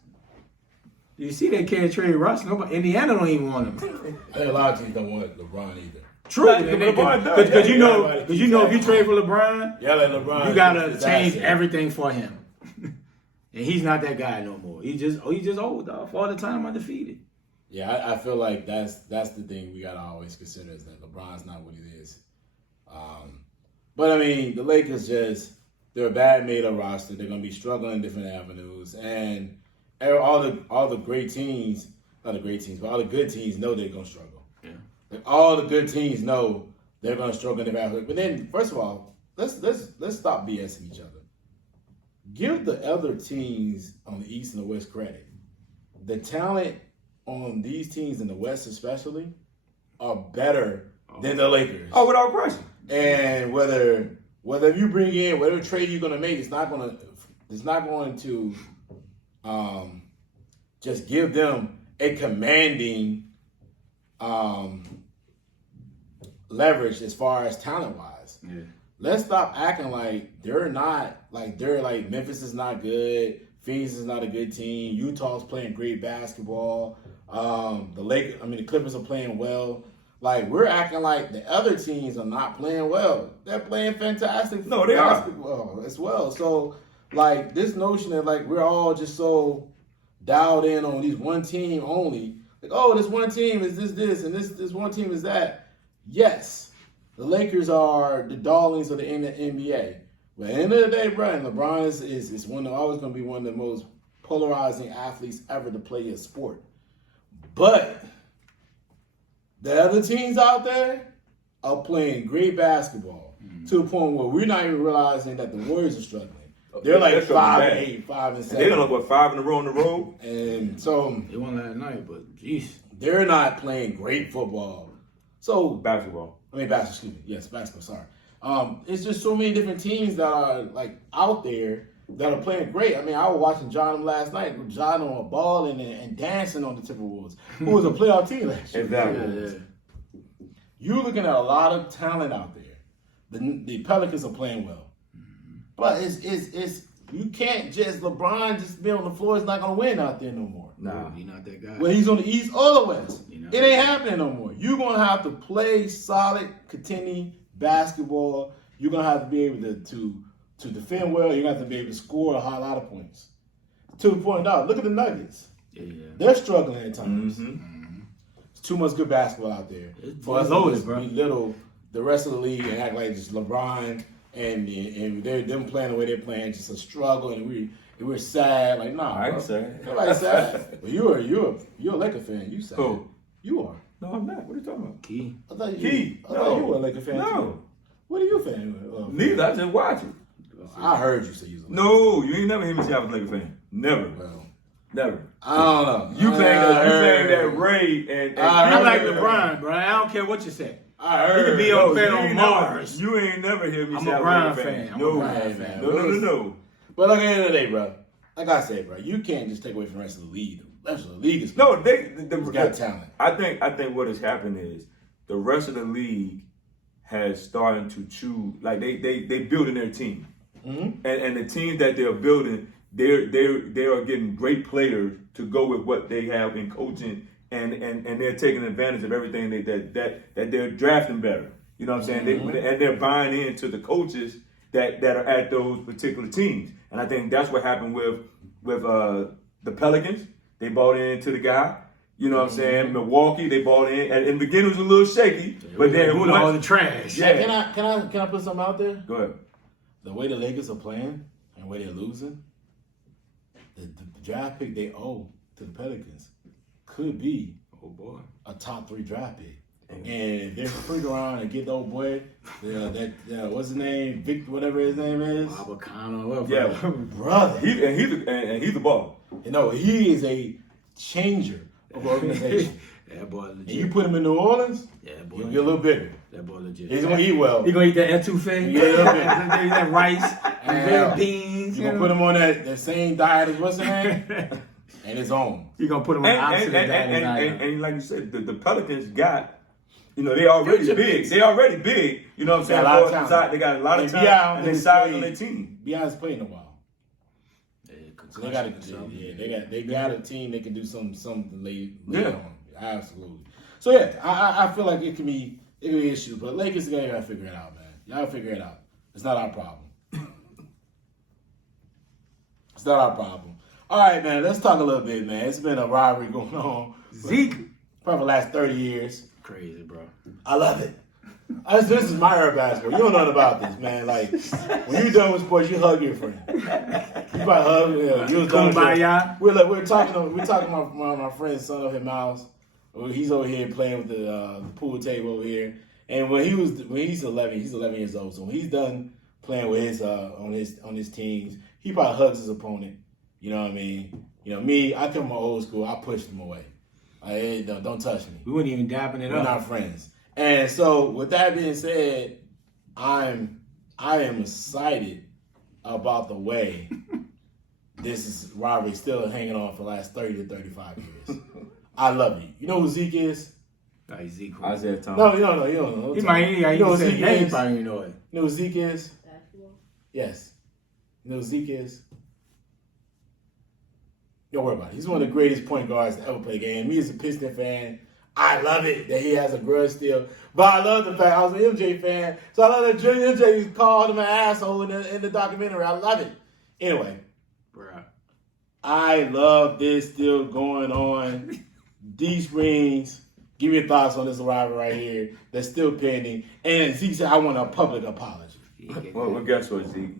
You see they can't trade Russ. Nobody, Indiana don't even want him. I think a lot of teams don't want LeBron either. True, because you know if you trade for LeBron, you gotta change everything for him. And he's not that guy no more. He's just old, dog. For all the time undefeated. Yeah, I feel like that's the thing we gotta always consider is that LeBron's not what he is. But I mean, the Lakers they're a bad made-up roster. They're gonna be struggling in different avenues, and all the great teams, not the great teams, but all the good teams know they're gonna struggle. Yeah. Like all the good teams know they're gonna struggle in the back. But then, first of all, let's stop BSing each other. Give the other teams on the East and the West credit. The talent on these teams in the West, especially, are better than the Lakers. Oh, without question. And whether you bring in whatever trade you're gonna make, it's not going to just give them a commanding leverage as far as talent wise. Yeah. Let's stop acting like they're like Memphis is not good, Phoenix is not a good team, Utah's playing great basketball, the Clippers are playing well. Like, we're acting like the other teams are not playing well. They're playing fantastic basketball as well. So, like, this notion that, like, we're all just so dialed in on these one team only. Like, oh, this one team is this, and this one team is that. Yes, the Lakers are the darlings of the NBA. But at the end of the day, LeBron is always going to be one of the most polarizing athletes ever to play a sport. But the other teams out there are playing great basketball to a point where we're not even realizing that the Warriors are struggling. They're like 5-8, 5-7. They don't know what 5 in a row on the road. And so they won last night, but jeez, they're not playing great football. So basketball. Excuse me. Yes, basketball. Sorry. It's just so many different teams that are like out there that are playing great. I mean, I was watching John last night. John on a ball and dancing on the Timberwolves, who was a playoff team last year. Exactly. Yeah. You're looking at a lot of talent out there. The Pelicans are playing well, but it's you can't just LeBron just be on the floor is not gonna win out there no more. Nah, he's not that guy. Whether he's on the East or the West, it ain't happening no more. You're gonna have to play solid, contending basketball. You're gonna have to be able to defend well. You're gonna have to be able to score a lot of points. To the point out, look at the Nuggets. Yeah. They're struggling at times. It's too much good basketball out there for us to belittle the rest of the league and act like just LeBron and they're them playing the way they're playing, just a struggle, and we're sad. Like, nah, I ain't sad. Nobody's sad. But you're a Laker fan. You sad. Who? You are. No, I'm not. What are you talking about? Key. I thought you were a Laker fan. No. Too. What are you a fan of? Neither. I just watch it. I heard you say you was a Laker fan. No, you ain't never hear me say I was a Laker fan. Never. Well, never. I don't know. You claim that Ray and I like LeBron, bro. I don't care what you say. I heard. You could be on Mars. You ain't never hear me I'm say a I was Brown a Laker fan. fan. I'm No, a Brown fan. No. But at the end of the day, bro, like I said, bro, you can't just take away from the rest of the league. The rest of the league is no, they got talent. I think what has happened is the rest of the league has started to choose, like they building their team, and the team that they're building, they are getting great players to go with what they have in coaching, and they're taking advantage of everything that they're drafting better. You know what I'm saying? And they're buying into the coaches that are at those particular teams, and I think that's what happened with the Pelicans. They bought into the guy. You know what I'm saying? Milwaukee, they bought in. And in the beginning, it was a little shaky, but then all the trash. Yeah. Can I put something out there? Go ahead. The way the Lakers are playing and the way they're losing, the draft pick they owe to the Pelicans could be a top 3 draft pick. And if they're freak around and get the old boy, what's his name, Vic, whatever his name is, yeah, brother, he's the ball. You know, he is a changer of organization. That boy legit. And you put him in New Orleans, boy, he'll get a little bigger. That boy legit. He's gonna eat well. He gonna eat that etouffee. Yeah, that rice, and beans. You gonna put him on that same diet as what's his name, and his own. You gonna put him on the opposite diet. And like you said, the Pelicans got. You know, they already big. They already big. You know what I'm saying? They got a lot of time, and they size on their team. Beyonce played in a while. So they got a team that can do something later on. Absolutely. So yeah, I feel like it can be an issue, but Lakers gotta figure it out, man. Y'all figure it out. It's not our problem. It's not our problem. All right, man. Let's talk a little bit, man. It's been a rivalry going on. Zeke, probably the last 30 years. Crazy, bro. I love it. This is my era basketball. You don't know nothing about this, man. Like, when you're done with sports, you hug your friend. probably you was done with that. Kumbaya. We're talking about my friend's son over here, Miles. He's over here playing with the pool table over here. And when he's 11 years old. So when he's done playing with his on his teams, he probably hugs his opponent. You know what I mean? You know me, I come from old school. I pushed him away. Hey, don't touch me. We weren't even dapping it We're up. not friends. And so with that being said, I am excited about the way this is rivalry still hanging on for the last 30 to 35 years. I love it. You know who Zeke is? Zeke. Isaiah Thomas. No, you don't know. You don't know. He might. You know who Zeke is? Probably know it. You know who Zeke is? Yes. You know who Zeke is? Don't worry about it. He's one of the greatest point guards to ever play the game. Me as a Piston fan, I love it that he has a grudge still. But I love the fact I was an MJ fan, so I love that MJ called him an asshole in the documentary. I love it. Anyway, Bruh. I love this still going on. DSprings, give me your thoughts on this arrival right here that's still pending. And Zeke said, I want a public apology. Well, guess what, Zeke?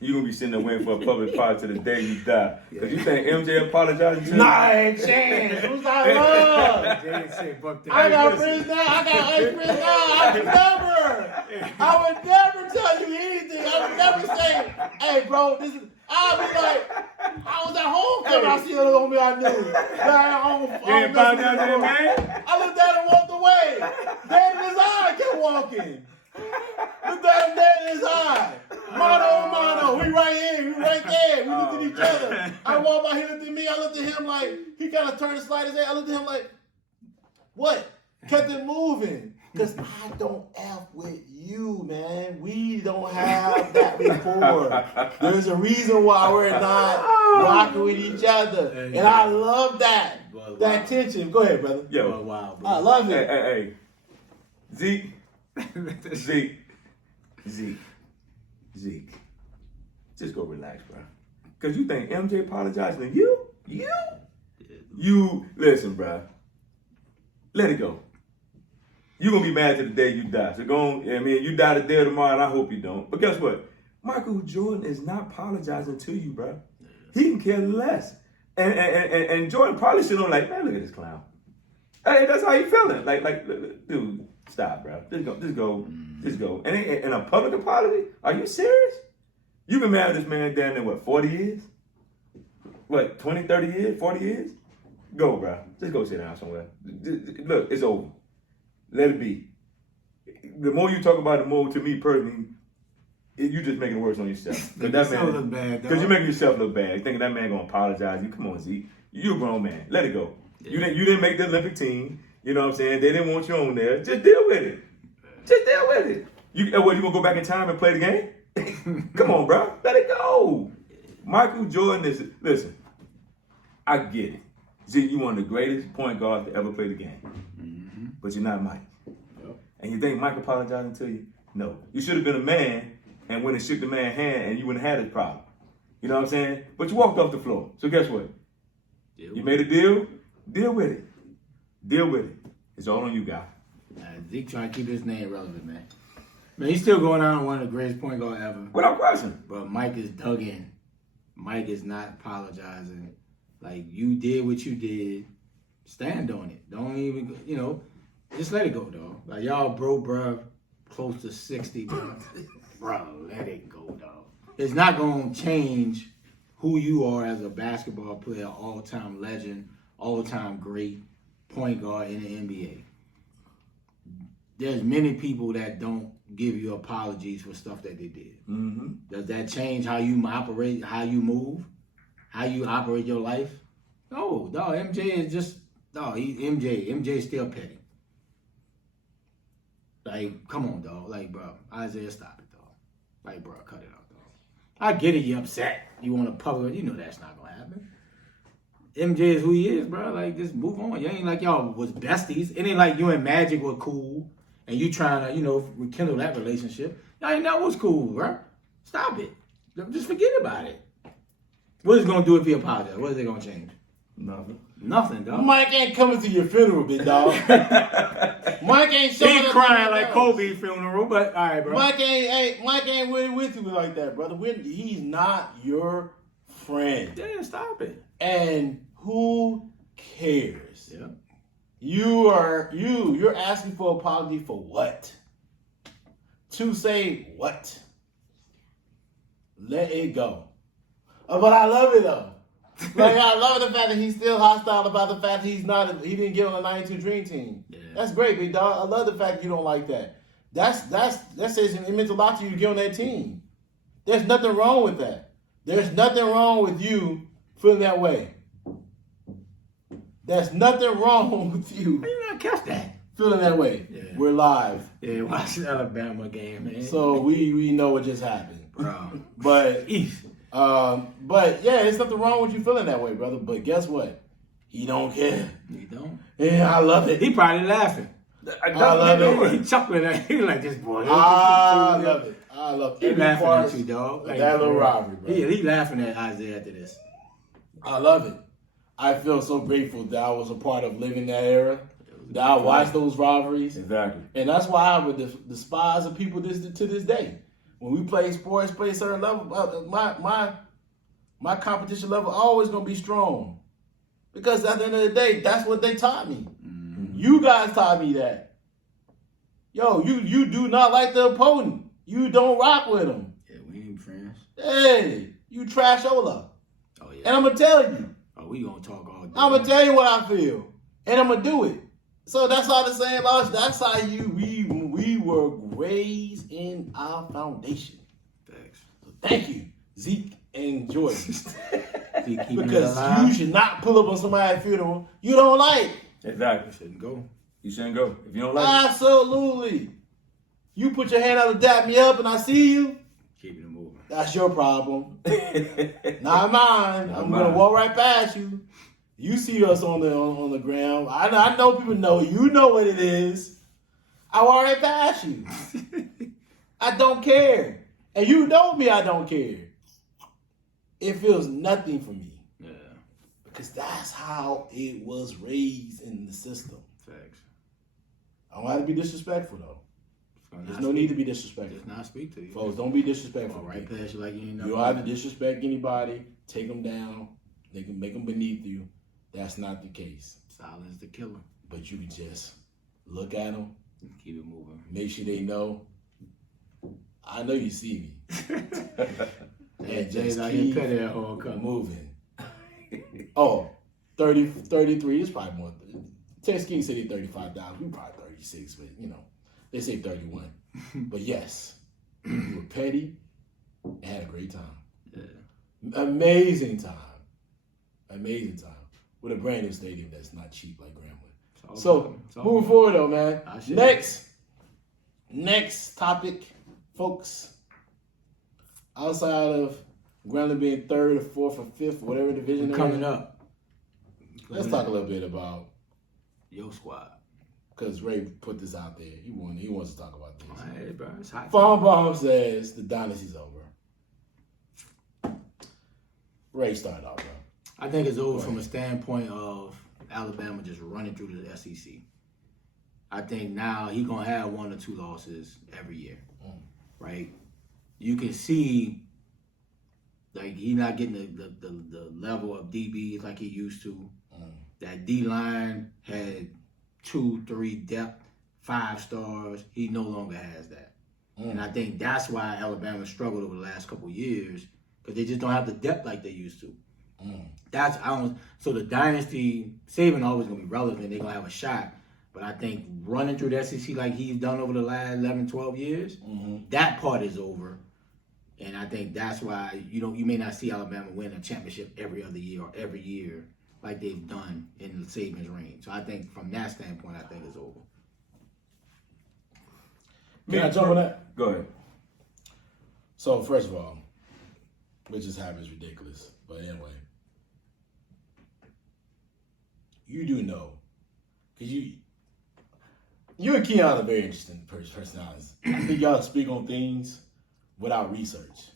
You're going to be sitting there waiting for a public apology to the day you die. Because you think MJ apologized to you? Nah, ain't chance. Who's I love? I got friends now. I got eight friends now. I would never tell you anything. I would never say, hey, bro, this is. I'll be like, I was at home. I see it on me. I knew. I looked at him and walked away. Dead in his eye, kept walking. Looked at him dead in his eye. Mano a mano. We right here. We right there. We looked at each other. I walked by. He looked at me. I looked at him like, he kind of turned and slid his head. I looked at him like, what? Kept it moving. Because I don't F with you, man. We don't have that before. There's a reason why we're not rocking with each other. And I love that. That tension. Go ahead, brother. Yo, wow, I love it. Hey. Zeke. Just go relax, bro. Because you think MJ apologizing to you? You, listen, bro. Let it go. You're going to be mad to the day you die. So you die today or tomorrow, and I hope you don't. But guess what? Michael Jordan is not apologizing to you, bro. He can care less. And Jordan probably should have like, man, look at this clown. Hey, that's how you feeling. Like, dude, stop, bro. Just go. And a public apology? Are you serious? You've been mad at this man down there, 40 years? 20, 30 years, 40 years? Go, bro. Just go sit down somewhere. Look, it's over. Let it be. The more you talk about it, the more, to me personally, you just making it worse on yourself. Because you're making yourself look bad. Thinking that man gonna apologize. You come on, Zeke. You're a grown man. Let it go. Yeah. You didn't make the Olympic team. You know what I'm saying? They didn't want you on there. Just deal with it. You gonna go back in time and play the game? Come on, bro. Let it go. Michael Jordan is. Listen, I get it. Zeke, you one of the greatest point guards to ever play the game. Mm-hmm. But you're not Mike. Yep. And you think Mike apologizing to you? No. You should have been a man and went and shook the man's hand and you wouldn't have had this problem. You know what I'm saying? But you walked off the floor. So guess what? You made a deal? Deal with it. It's all on you, guy. Zeke trying to keep his name relevant, man. Man, he's still going on one of the greatest point guards ever. Without question. But Mike is dug in. Mike is not apologizing. Like, you did what you did. Stand on it. Don't even, just let it go, dog. Like, y'all bro, bruh, close to 60, bro. Bro, let it go, dog. It's not going to change who you are as a basketball player, all-time legend, all-time great point guard in the NBA. There's many people that don't give you apologies for stuff that they did. Mm-hmm. Does that change how you operate, how you move, how you operate your life? No, dog. MJ is just, dog. MJ is still petty. Like, come on, dog. Like, bro, Isiah, stop it, dog. Like, bro, cut it out, dog. I get it. You upset. You want to public. You know that's not gonna happen. MJ is who he is, bro. Like, just move on. You ain't like y'all was besties. It ain't like you and Magic were cool and you trying to, rekindle that relationship. Y'all ain't that was cool, bro. Stop it. Just forget about it. What is it gonna do if he apologizes? What is it gonna change? Nothing, dog. Mike ain't coming to your funeral, big dog. Mike ain't showing up. He's crying like Kobe's funeral, but all right, bro. Mike ain't with you like that, brother. He's not your friend. Yeah, stop it. And who cares? Yeah. You're asking for apology for what? To say what? Let it go. But I love it though. Like I love the fact that he's still hostile about the fact he didn't get on the 92 Dream Team. Yeah. That's great, big dog. I love the fact you don't like that. That says it meant a lot to you to get on that team. There's nothing wrong with that. There's nothing wrong with you feeling that way. There's nothing wrong with you. How you not catch that? Feeling that way. Yeah. We're live. Yeah, watch the Alabama game, man. So we know what just happened. Bro. But yeah, there's nothing wrong with you feeling that way, brother. But guess what? He don't care. You don't? Yeah, I love it. He probably laughing. I love it. He chuckling at you like this boy. I love it. I love He every laughing part at you, dog. of Like, that little rivalry, bro. He laughing at Isiah after this. I love it. I feel so grateful that I was a part of living that era. That I watched those rivalries. Exactly. And that's why I would despise the people to this day. When we play sports, play a certain level, my competition level always gonna be strong. Because at the end of the day, that's what they taught me. Mm-hmm. You guys taught me that. Yo, you do not like the opponent. You don't rock with them. Yeah, we ain't friends. Hey, you trashola. Oh yeah. And I'm gonna tell you. Oh, we gonna talk all day. I'm gonna tell you what I feel, and I'm gonna do it. So that's all the same, Lousy. That's how we were raised in our foundation. Thanks. So thank you, Zeke and Jordan, Zeke, because you should not pull up on somebody's funeral you don't like. Exactly. Shouldn't go. You shouldn't go. If you don't like it. Absolutely. You put your hand out to dap me up, and I see you. Keeping it moving. That's your problem, not mine. I'm gonna walk right past you. You see us on the ground. I know people know. You know what it is. I walk right past you. I don't care, and you know me. I don't care. It feels nothing for me. Yeah. Because that's how it was raised in the system. Thanks. I don't have to be disrespectful though. There's no need to be disrespectful. Just not speak to you. Folks, don't be disrespectful. Right past you like you ain't You don't have to disrespect anybody. Take them down. They can make them beneath you. That's not the case. Silence the killer. But you can just look at them. Keep it moving. Make sure they know. I know you see me. And just keep moving. Oh, 33 is probably more. Tex King said he's $35. We probably 36, but they say 31. But yes, we were petty and had a great time. Yeah. Amazing time. With a brand new stadium that's not cheap like Grambling. So, moving forward though, man. Next topic, folks. Outside of Grambling being third or fourth or fifth, whatever division coming up. Let's talk a little bit about your squad. Because Ray put this out there. He wants to talk about this. Hey, bro, it's hot. Finebaum says the dynasty's over. Ray started off, bro. I think it's over from a standpoint of Alabama just running through the SEC. I think now he's going to have 1 or 2 losses every year, right? You can see, like, he's not getting the level of DBs like he used to. That D-line had 2, 3 depth, 5 stars. He no longer has that. And I think that's why Alabama struggled over the last couple of years, because they just don't have the depth like they used to. So the dynasty, Saban always gonna be relevant. They're gonna have a shot, but I think running through the SEC like he's done over the last 11, 12 years, that part is over. And I think that's why you may not see Alabama win a championship every other year or every year like they've done in Saban's reign. So I think from that standpoint, I think it's over. Can I jump on that? Go ahead. So first of all, what just happened is ridiculous. But anyway. You do know, because you and Keon are very interesting personalities. I think y'all speak on things without research.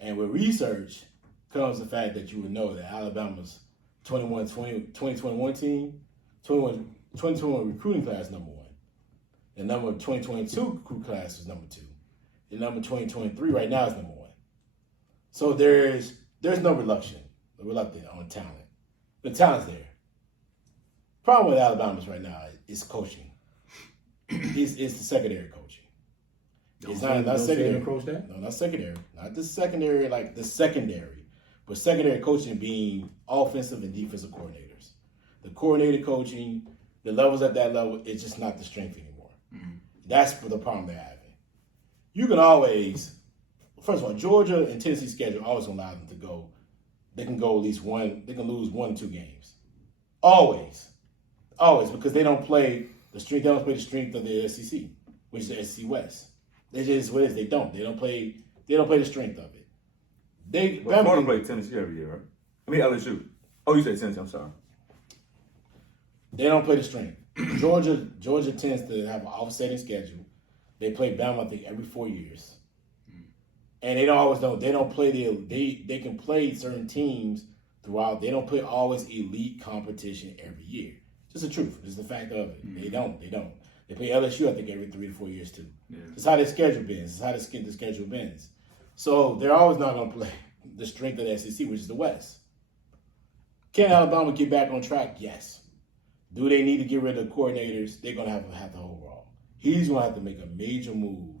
And with research comes the fact that you would know that Alabama's 2021 team, 2021 recruiting class number 1. The number of 2022 recruit class is number 2. The number 2023 right now is number 1. So there's there's no reluctant on talent. The talent's there. Problem with Alabama's right now is coaching. It's the secondary coaching. It's not secondary. No, not secondary. Not the secondary, like the secondary. But secondary coaching being offensive and defensive coordinators. The coordinator coaching, the levels at that level, it's just not the strength anymore. Mm-hmm. That's the problem they're having. You can always, first of all, Georgia and Tennessee schedule always allow them to go. They can go at least one. They can lose 1 or 2 games. Always, because they don't play the strength. They don't play the strength of the SEC, which is the SEC West. They just what it is. They don't. They don't play the strength of it. Florida play Tennessee every year, right? I mean LSU. Oh, you said Tennessee. I'm sorry. They don't play the strength. Georgia tends to have an offsetting schedule. They play Bama, I think, every 4 years. And they don't play they can play certain teams throughout. They don't play always elite competition every year. Just the truth. Just the fact of it. Mm-hmm. They don't. They play LSU, I think, every 3 to 4 years too. Yeah. That's how their schedule bends. That's how the schedule bends. So they're always not going to play the strength of the SEC, which is the West. Can Alabama get back on track? Yes. Do they need to get rid of coordinators? They're going to have the overall. He's going to have to make a major move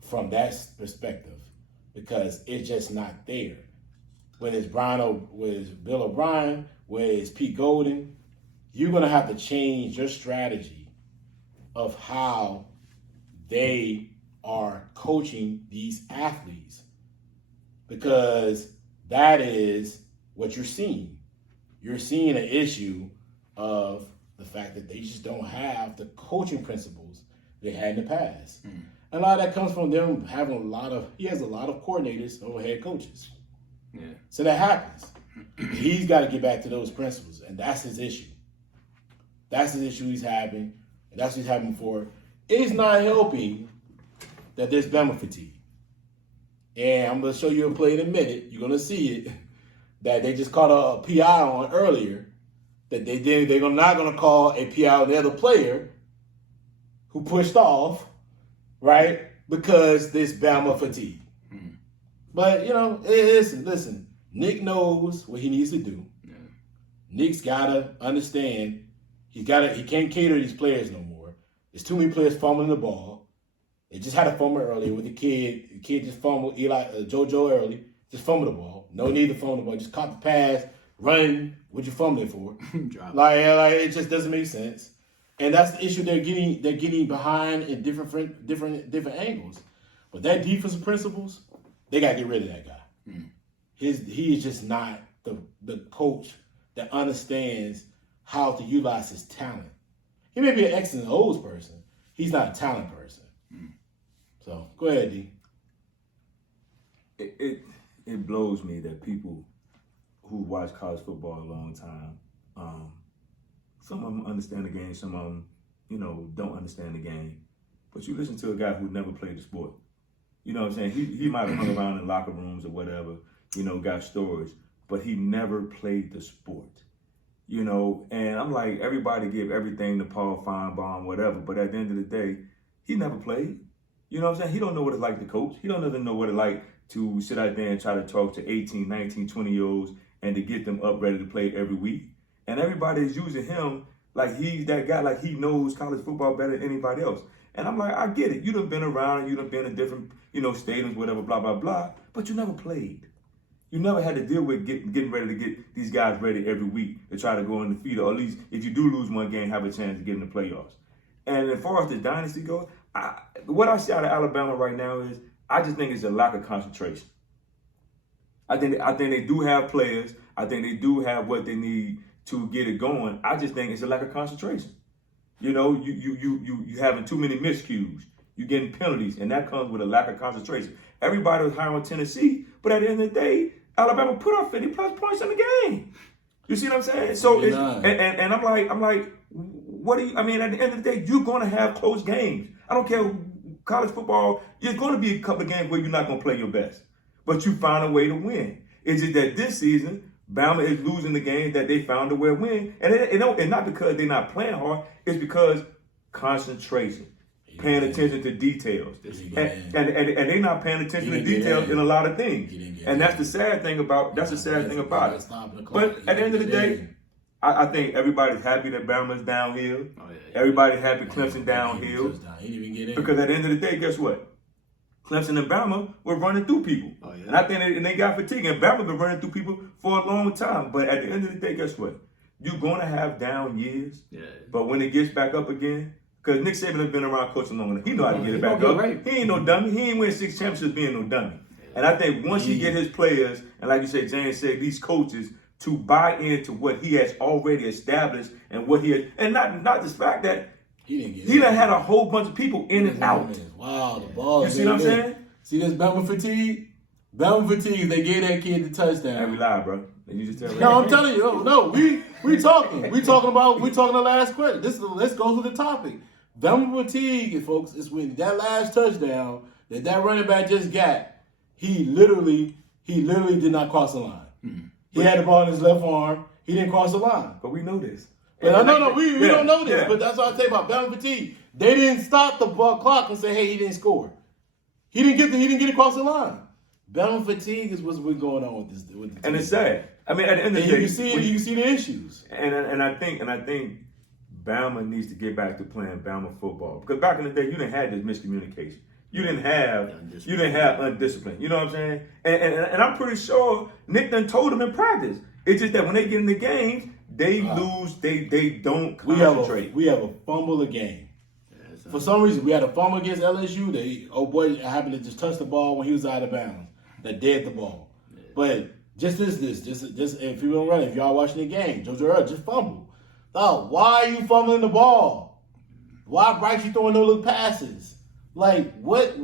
from that perspective because it's just not there. Whether it's Bill O'Brien, whether it's Pete Golden, you're going to have to change your strategy of how they are coaching these athletes because that is what you're seeing. You're seeing an issue of the fact that they just don't have the coaching principles they had in the past. Mm. And a lot of that comes from them having he has a lot of coordinators over head coaches. Yeah. So that happens. He's got to get back to those principles, and that's his issue. That's his issue he's having, and that's what he's having for. It's not helping that there's Bama fatigue. And I'm going to show you a play in a minute. You're going to see it, that they just caught a PI on earlier, that they're not going to call a PI on the other player who pushed off, right? Because there's Bama fatigue. Mm. But, listen, Nick knows what he needs to do. Yeah. Nick's got to understand he can't cater to these players no more. There's too many players fumbling the ball. They just had a fumble earlier with the kid. The kid just fumbled JoJo early. Just fumbled the ball. No need to fumble the ball. Just caught the pass, run. What you fumbling for? like it just doesn't make sense. And that's the issue they're getting behind in different angles. But that defensive principles, they got to get rid of that guy. Mm. He is just not the coach that understands how to utilize his talent. He may be an X and O's person. He's not a talent person. Mm. So go ahead, D. It blows me that people who watch college football a long time, some of them understand the game, some of them, don't understand the game. But you listen to a guy who never played the sport. You know what I'm saying? He might have hung around in locker rooms or whatever, got stories, but he never played the sport. And I'm like, everybody give everything to Paul Finebaum, whatever, but at the end of the day, he never played. You know what I'm saying? He don't know what it's like to coach. He don't even know what it's like to sit out there and try to talk to 18, 19, 20-year-olds and to get them up ready to play every week. And everybody is using him like he's that guy, like he knows college football better than anybody else. And I'm like, I get it. You done been around, you done been in different, stadiums, whatever, blah, blah, blah, but you never played. You never had to deal with getting ready to get these guys ready every week to try to go undefeated, or at least if you do lose one game, have a chance to get in the playoffs. And as far as the dynasty goes, what I see out of Alabama right now is I just think it's a lack of concentration. I think they do have players. I think they do have what they need to get it going. I just think it's a lack of concentration. You having too many miscues. You getting penalties, and that comes with a lack of concentration. Everybody was high on Tennessee, but at the end of the day, Alabama put up 50+ points in the game. You see what I'm saying? So it's, and I'm like, what do you? I mean, at the end of the day, you're going to have close games. I don't care. College football, there's going to be a couple of games where you're not going to play your best, but you find a way to win. It's just that this season, Bama is losing the games that they found a way to win, and not because they're not playing hard. It's because concentration. paying attention to details. And they're not paying attention to details in a lot of things. And that's the sad thing about it. But at the end of the day, I think everybody's happy that Bama's downhill. Everybody's happy Clemson downhill. Because at the end of the day, guess what? Clemson and Bama were running through people. And I think they got fatigue. And Bama been running through people for a long time. But at the end of the day, guess what? You're going to have down years. But when it gets back up again, because Nick Saban has been around coaching long enough, he know how to get it back up. Right. He ain't no dummy. He ain't win 6 championships being no dummy. And I think once he get his players, and like you said, James said, these coaches to buy into what he has already established and what he has, and not the fact that he done had a whole bunch of people in and out. Wow, the ball. You see what I'm saying? See this Bama fatigue? Bama fatigue. They gave that kid the touchdown. Every lie, bro. And you just tell me. No, I'm telling you. No, we talking. We talking the last question. Let's go to the topic. Bama fatigue, folks, is when that last touchdown that running back just got. He literally did not cross the line. He had the ball in his left arm. He didn't cross the line. But we know this. But no, we don't know this. Yeah. But that's what I say about Bama fatigue. They didn't stop the ball clock and say, "Hey, he didn't score. He didn't get across the line." Bama fatigue is what's going on with this. And it's sad. I mean, at the end of the day, you can see the issues. And I think Bama needs to get back to playing Bama football, because back in the day, you didn't have this miscommunication. You didn't have undisciplined. You know what I'm saying? And I'm pretty sure Nick done told them in practice. It's just that when they get in the games, they lose. They don't concentrate. We have a fumble a game. For some reason, we had a fumble against LSU. Boy happened to just touch the ball when he was out of bounds. That dead the ball. But just if you don't run, if y'all watching the game, JoJo Earl just fumbled. Now, why are you fumbling the ball? Why Bryce you throwing no little passes? Like, what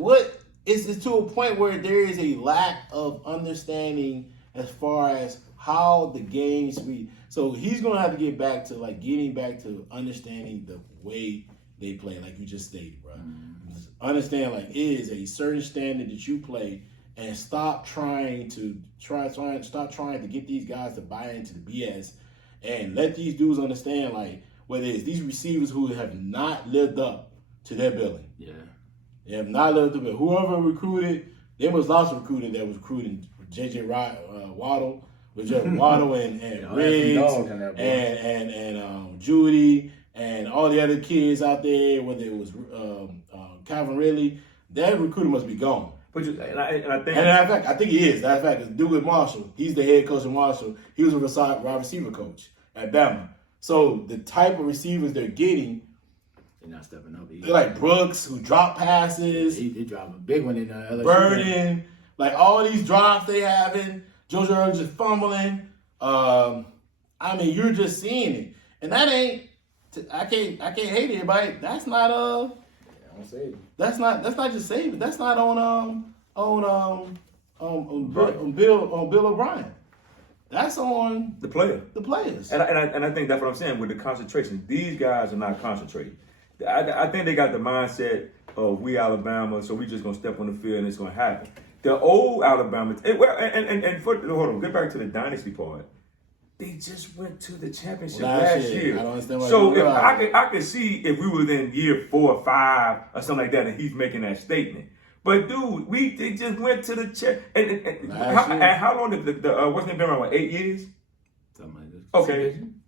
is it to a point where there is a lack of understanding as far as how the games be. So he's going to have to get back to, getting back to understanding the way they play, like you just stated, bro. Understand, it is a certain standard that you play, and stop trying to get these guys to buy into the BS, and let these dudes understand, whether it's these receivers who have not lived up to their billing. Yeah. They have not lived up to it. Whoever recruited, there was lots of recruiting that was recruiting J.J. Waddle, and Riggs and Judy and all the other kids out there, whether it was Calvin Ridley, that recruiter must be gone. But I think he is. Matter of fact, Douglas Marshall, he's the head coach of Marshall. He was a wide receiver coach at Bama. So the type of receivers they're getting, they're not stepping up either. They're like Brooks, who drop passes. He dropped a big one in LSU. Burden. All these drops they having. JoJo Earl just fumbling. You're just seeing it. And that ain't, I can't hate anybody. That's not, that's not just Saban. That's not on Bill O'Brien. That's on the player. The players. And I think that's what I'm saying with the concentration. These guys are not concentrating. I think they got the mindset of we Alabama, so we just gonna step on the field and it's gonna happen. The old Alabama, hold on, get back to the dynasty part. They just went to the championship last year. I don't understand why. So if I could see if we were in year 4 or 5 or something like that, and he's making that statement. But dude, they just went to the champ. And how long did wasn't it been around? 8 years? Something like this.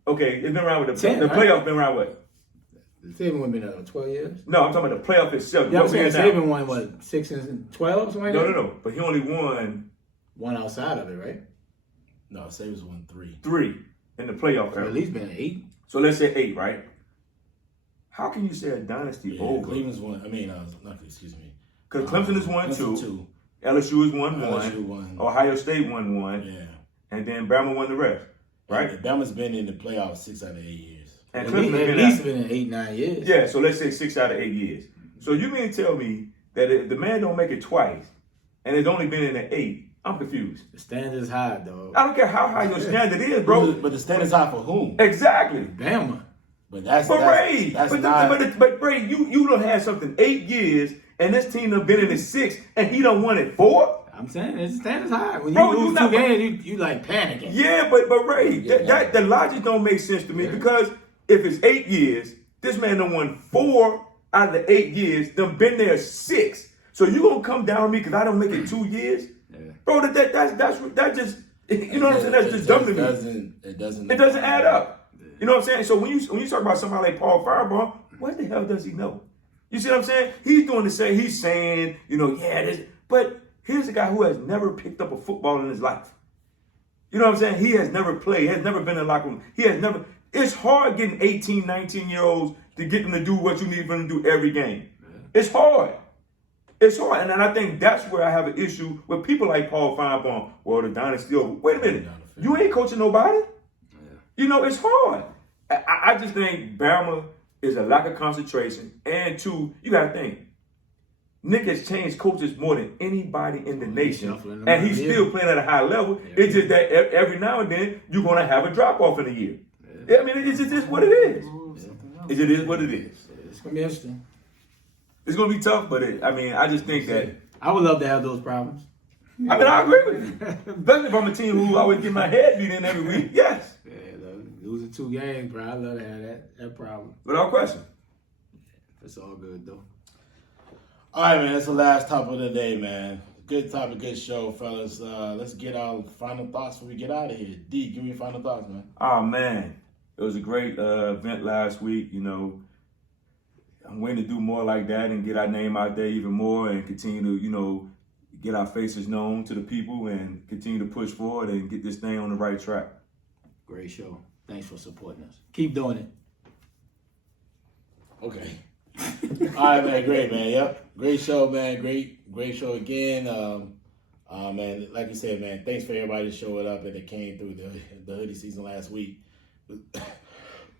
Okay, it's been around with the playoff. Been around what? The Saban one been 12 years. No, I'm talking about the playoff itself. Yeah, I'm saying Saban won what 6 and 12, something like that. No. But he only won one outside of it, right? No, Saban's won 3. 3 in the playoff era. At least been 8. So let's say 8, right? How can you say a dynasty over? Cleveland's won. Excuse me. Because Clemson is 1-2. LSU is 1-1. Ohio State 1-1. Yeah. And then Bama won the rest, right? Yeah, Bama's been in the playoffs 6 out of 8 years. And Clemson at least been in 8-9 years. Yeah, so let's say 6 out of 8 years. So you mean to tell me that if the man don't make it twice, and it's only been in the 8, I'm confused. The standard is high, dog. I don't care how high your standard is, bro. But the standard is high for whom? Exactly. Bama. But that's Ray. That's not. But Ray, you done had something 8 years, and this team done been in the 6, and he done won it 4. I'm saying the standard's high. When you lose 2 games, you panicking. Yeah, but Ray, the logic don't make sense to me because if it's 8 years, this man done won 4 out of the 8 years, them been there 6. So you gonna come down on me because I don't make it 2 years? Yeah. Bro, that just, you know what I'm saying? That's just dumb to me. It doesn't add up. You know what I'm saying? So when you talk about somebody like Paul Finebaum, what the hell does he know? You see what I'm saying? He's saying, but here's a guy who has never picked up a football in his life. You know what I'm saying? He has never played, has never been in the locker room. It's hard getting 18, 19-year-olds to get them to do what you need them to do every game. Yeah. It's hard. And then I think that's where I have an issue with people like Paul Finebaum. Well, the Dynasty over. Wait a minute. You ain't coaching nobody. Yeah. It's hard. I just think Bama is a lack of concentration. And 2, you got to think, Nick has changed coaches more than anybody in the nation. And he's still playing at a high level. Yeah. It's just that every now and then, you're going to have a drop-off in a year. Yeah. I mean, it's just what it is. It is what it is. It's going to be interesting. It's going to be tough, but I just think that... I would love to have those problems. I mean, I agree with you. Especially if I'm a team who always get my head beat in every week. Yes. Yeah, losing 2 games, bro. I love to have that problem. Without question. It's all good, though. All right, man. That's the last topic of the day, man. Good topic, good show, fellas. Let's get our final thoughts before we get out of here. D, give me your final thoughts, man. Oh, man. It was a great event last week, I'm waiting to do more like that and get our name out there even more and continue to, get our faces known to the people and continue to push forward and get this thing on the right track. Great show. Thanks for supporting us. Keep doing it. Okay. All right, man. Great, man. Yep. Great show, man. Great show again. Man, like you said, man, thanks for everybody that showed up and that came through the hoodie season last week.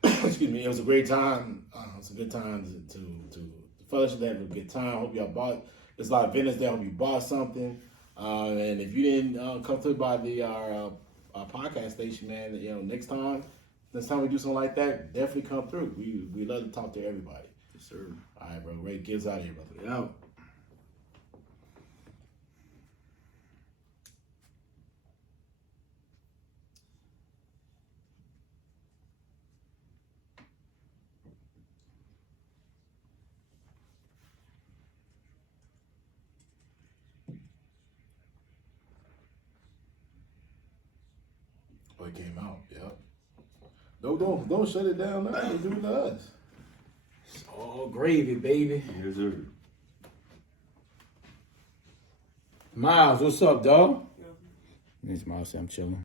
Excuse me. It was a great time. It was a good time to fellowship. That was a good time. Hope y'all bought. There's a lot of vendors there. Hope you bought something. And if you didn't come through by our podcast station, man, next time we do something like that, definitely come through. We love to talk to everybody. Yes, sir. All right, bro. Ray, get us out of here, brother. Out. Oh, it came out. Yep. Don't shut it down now. Do it to us. It's all gravy, baby. Yes, sir. Miles, what's up, dog? It's Miles. I'm chilling.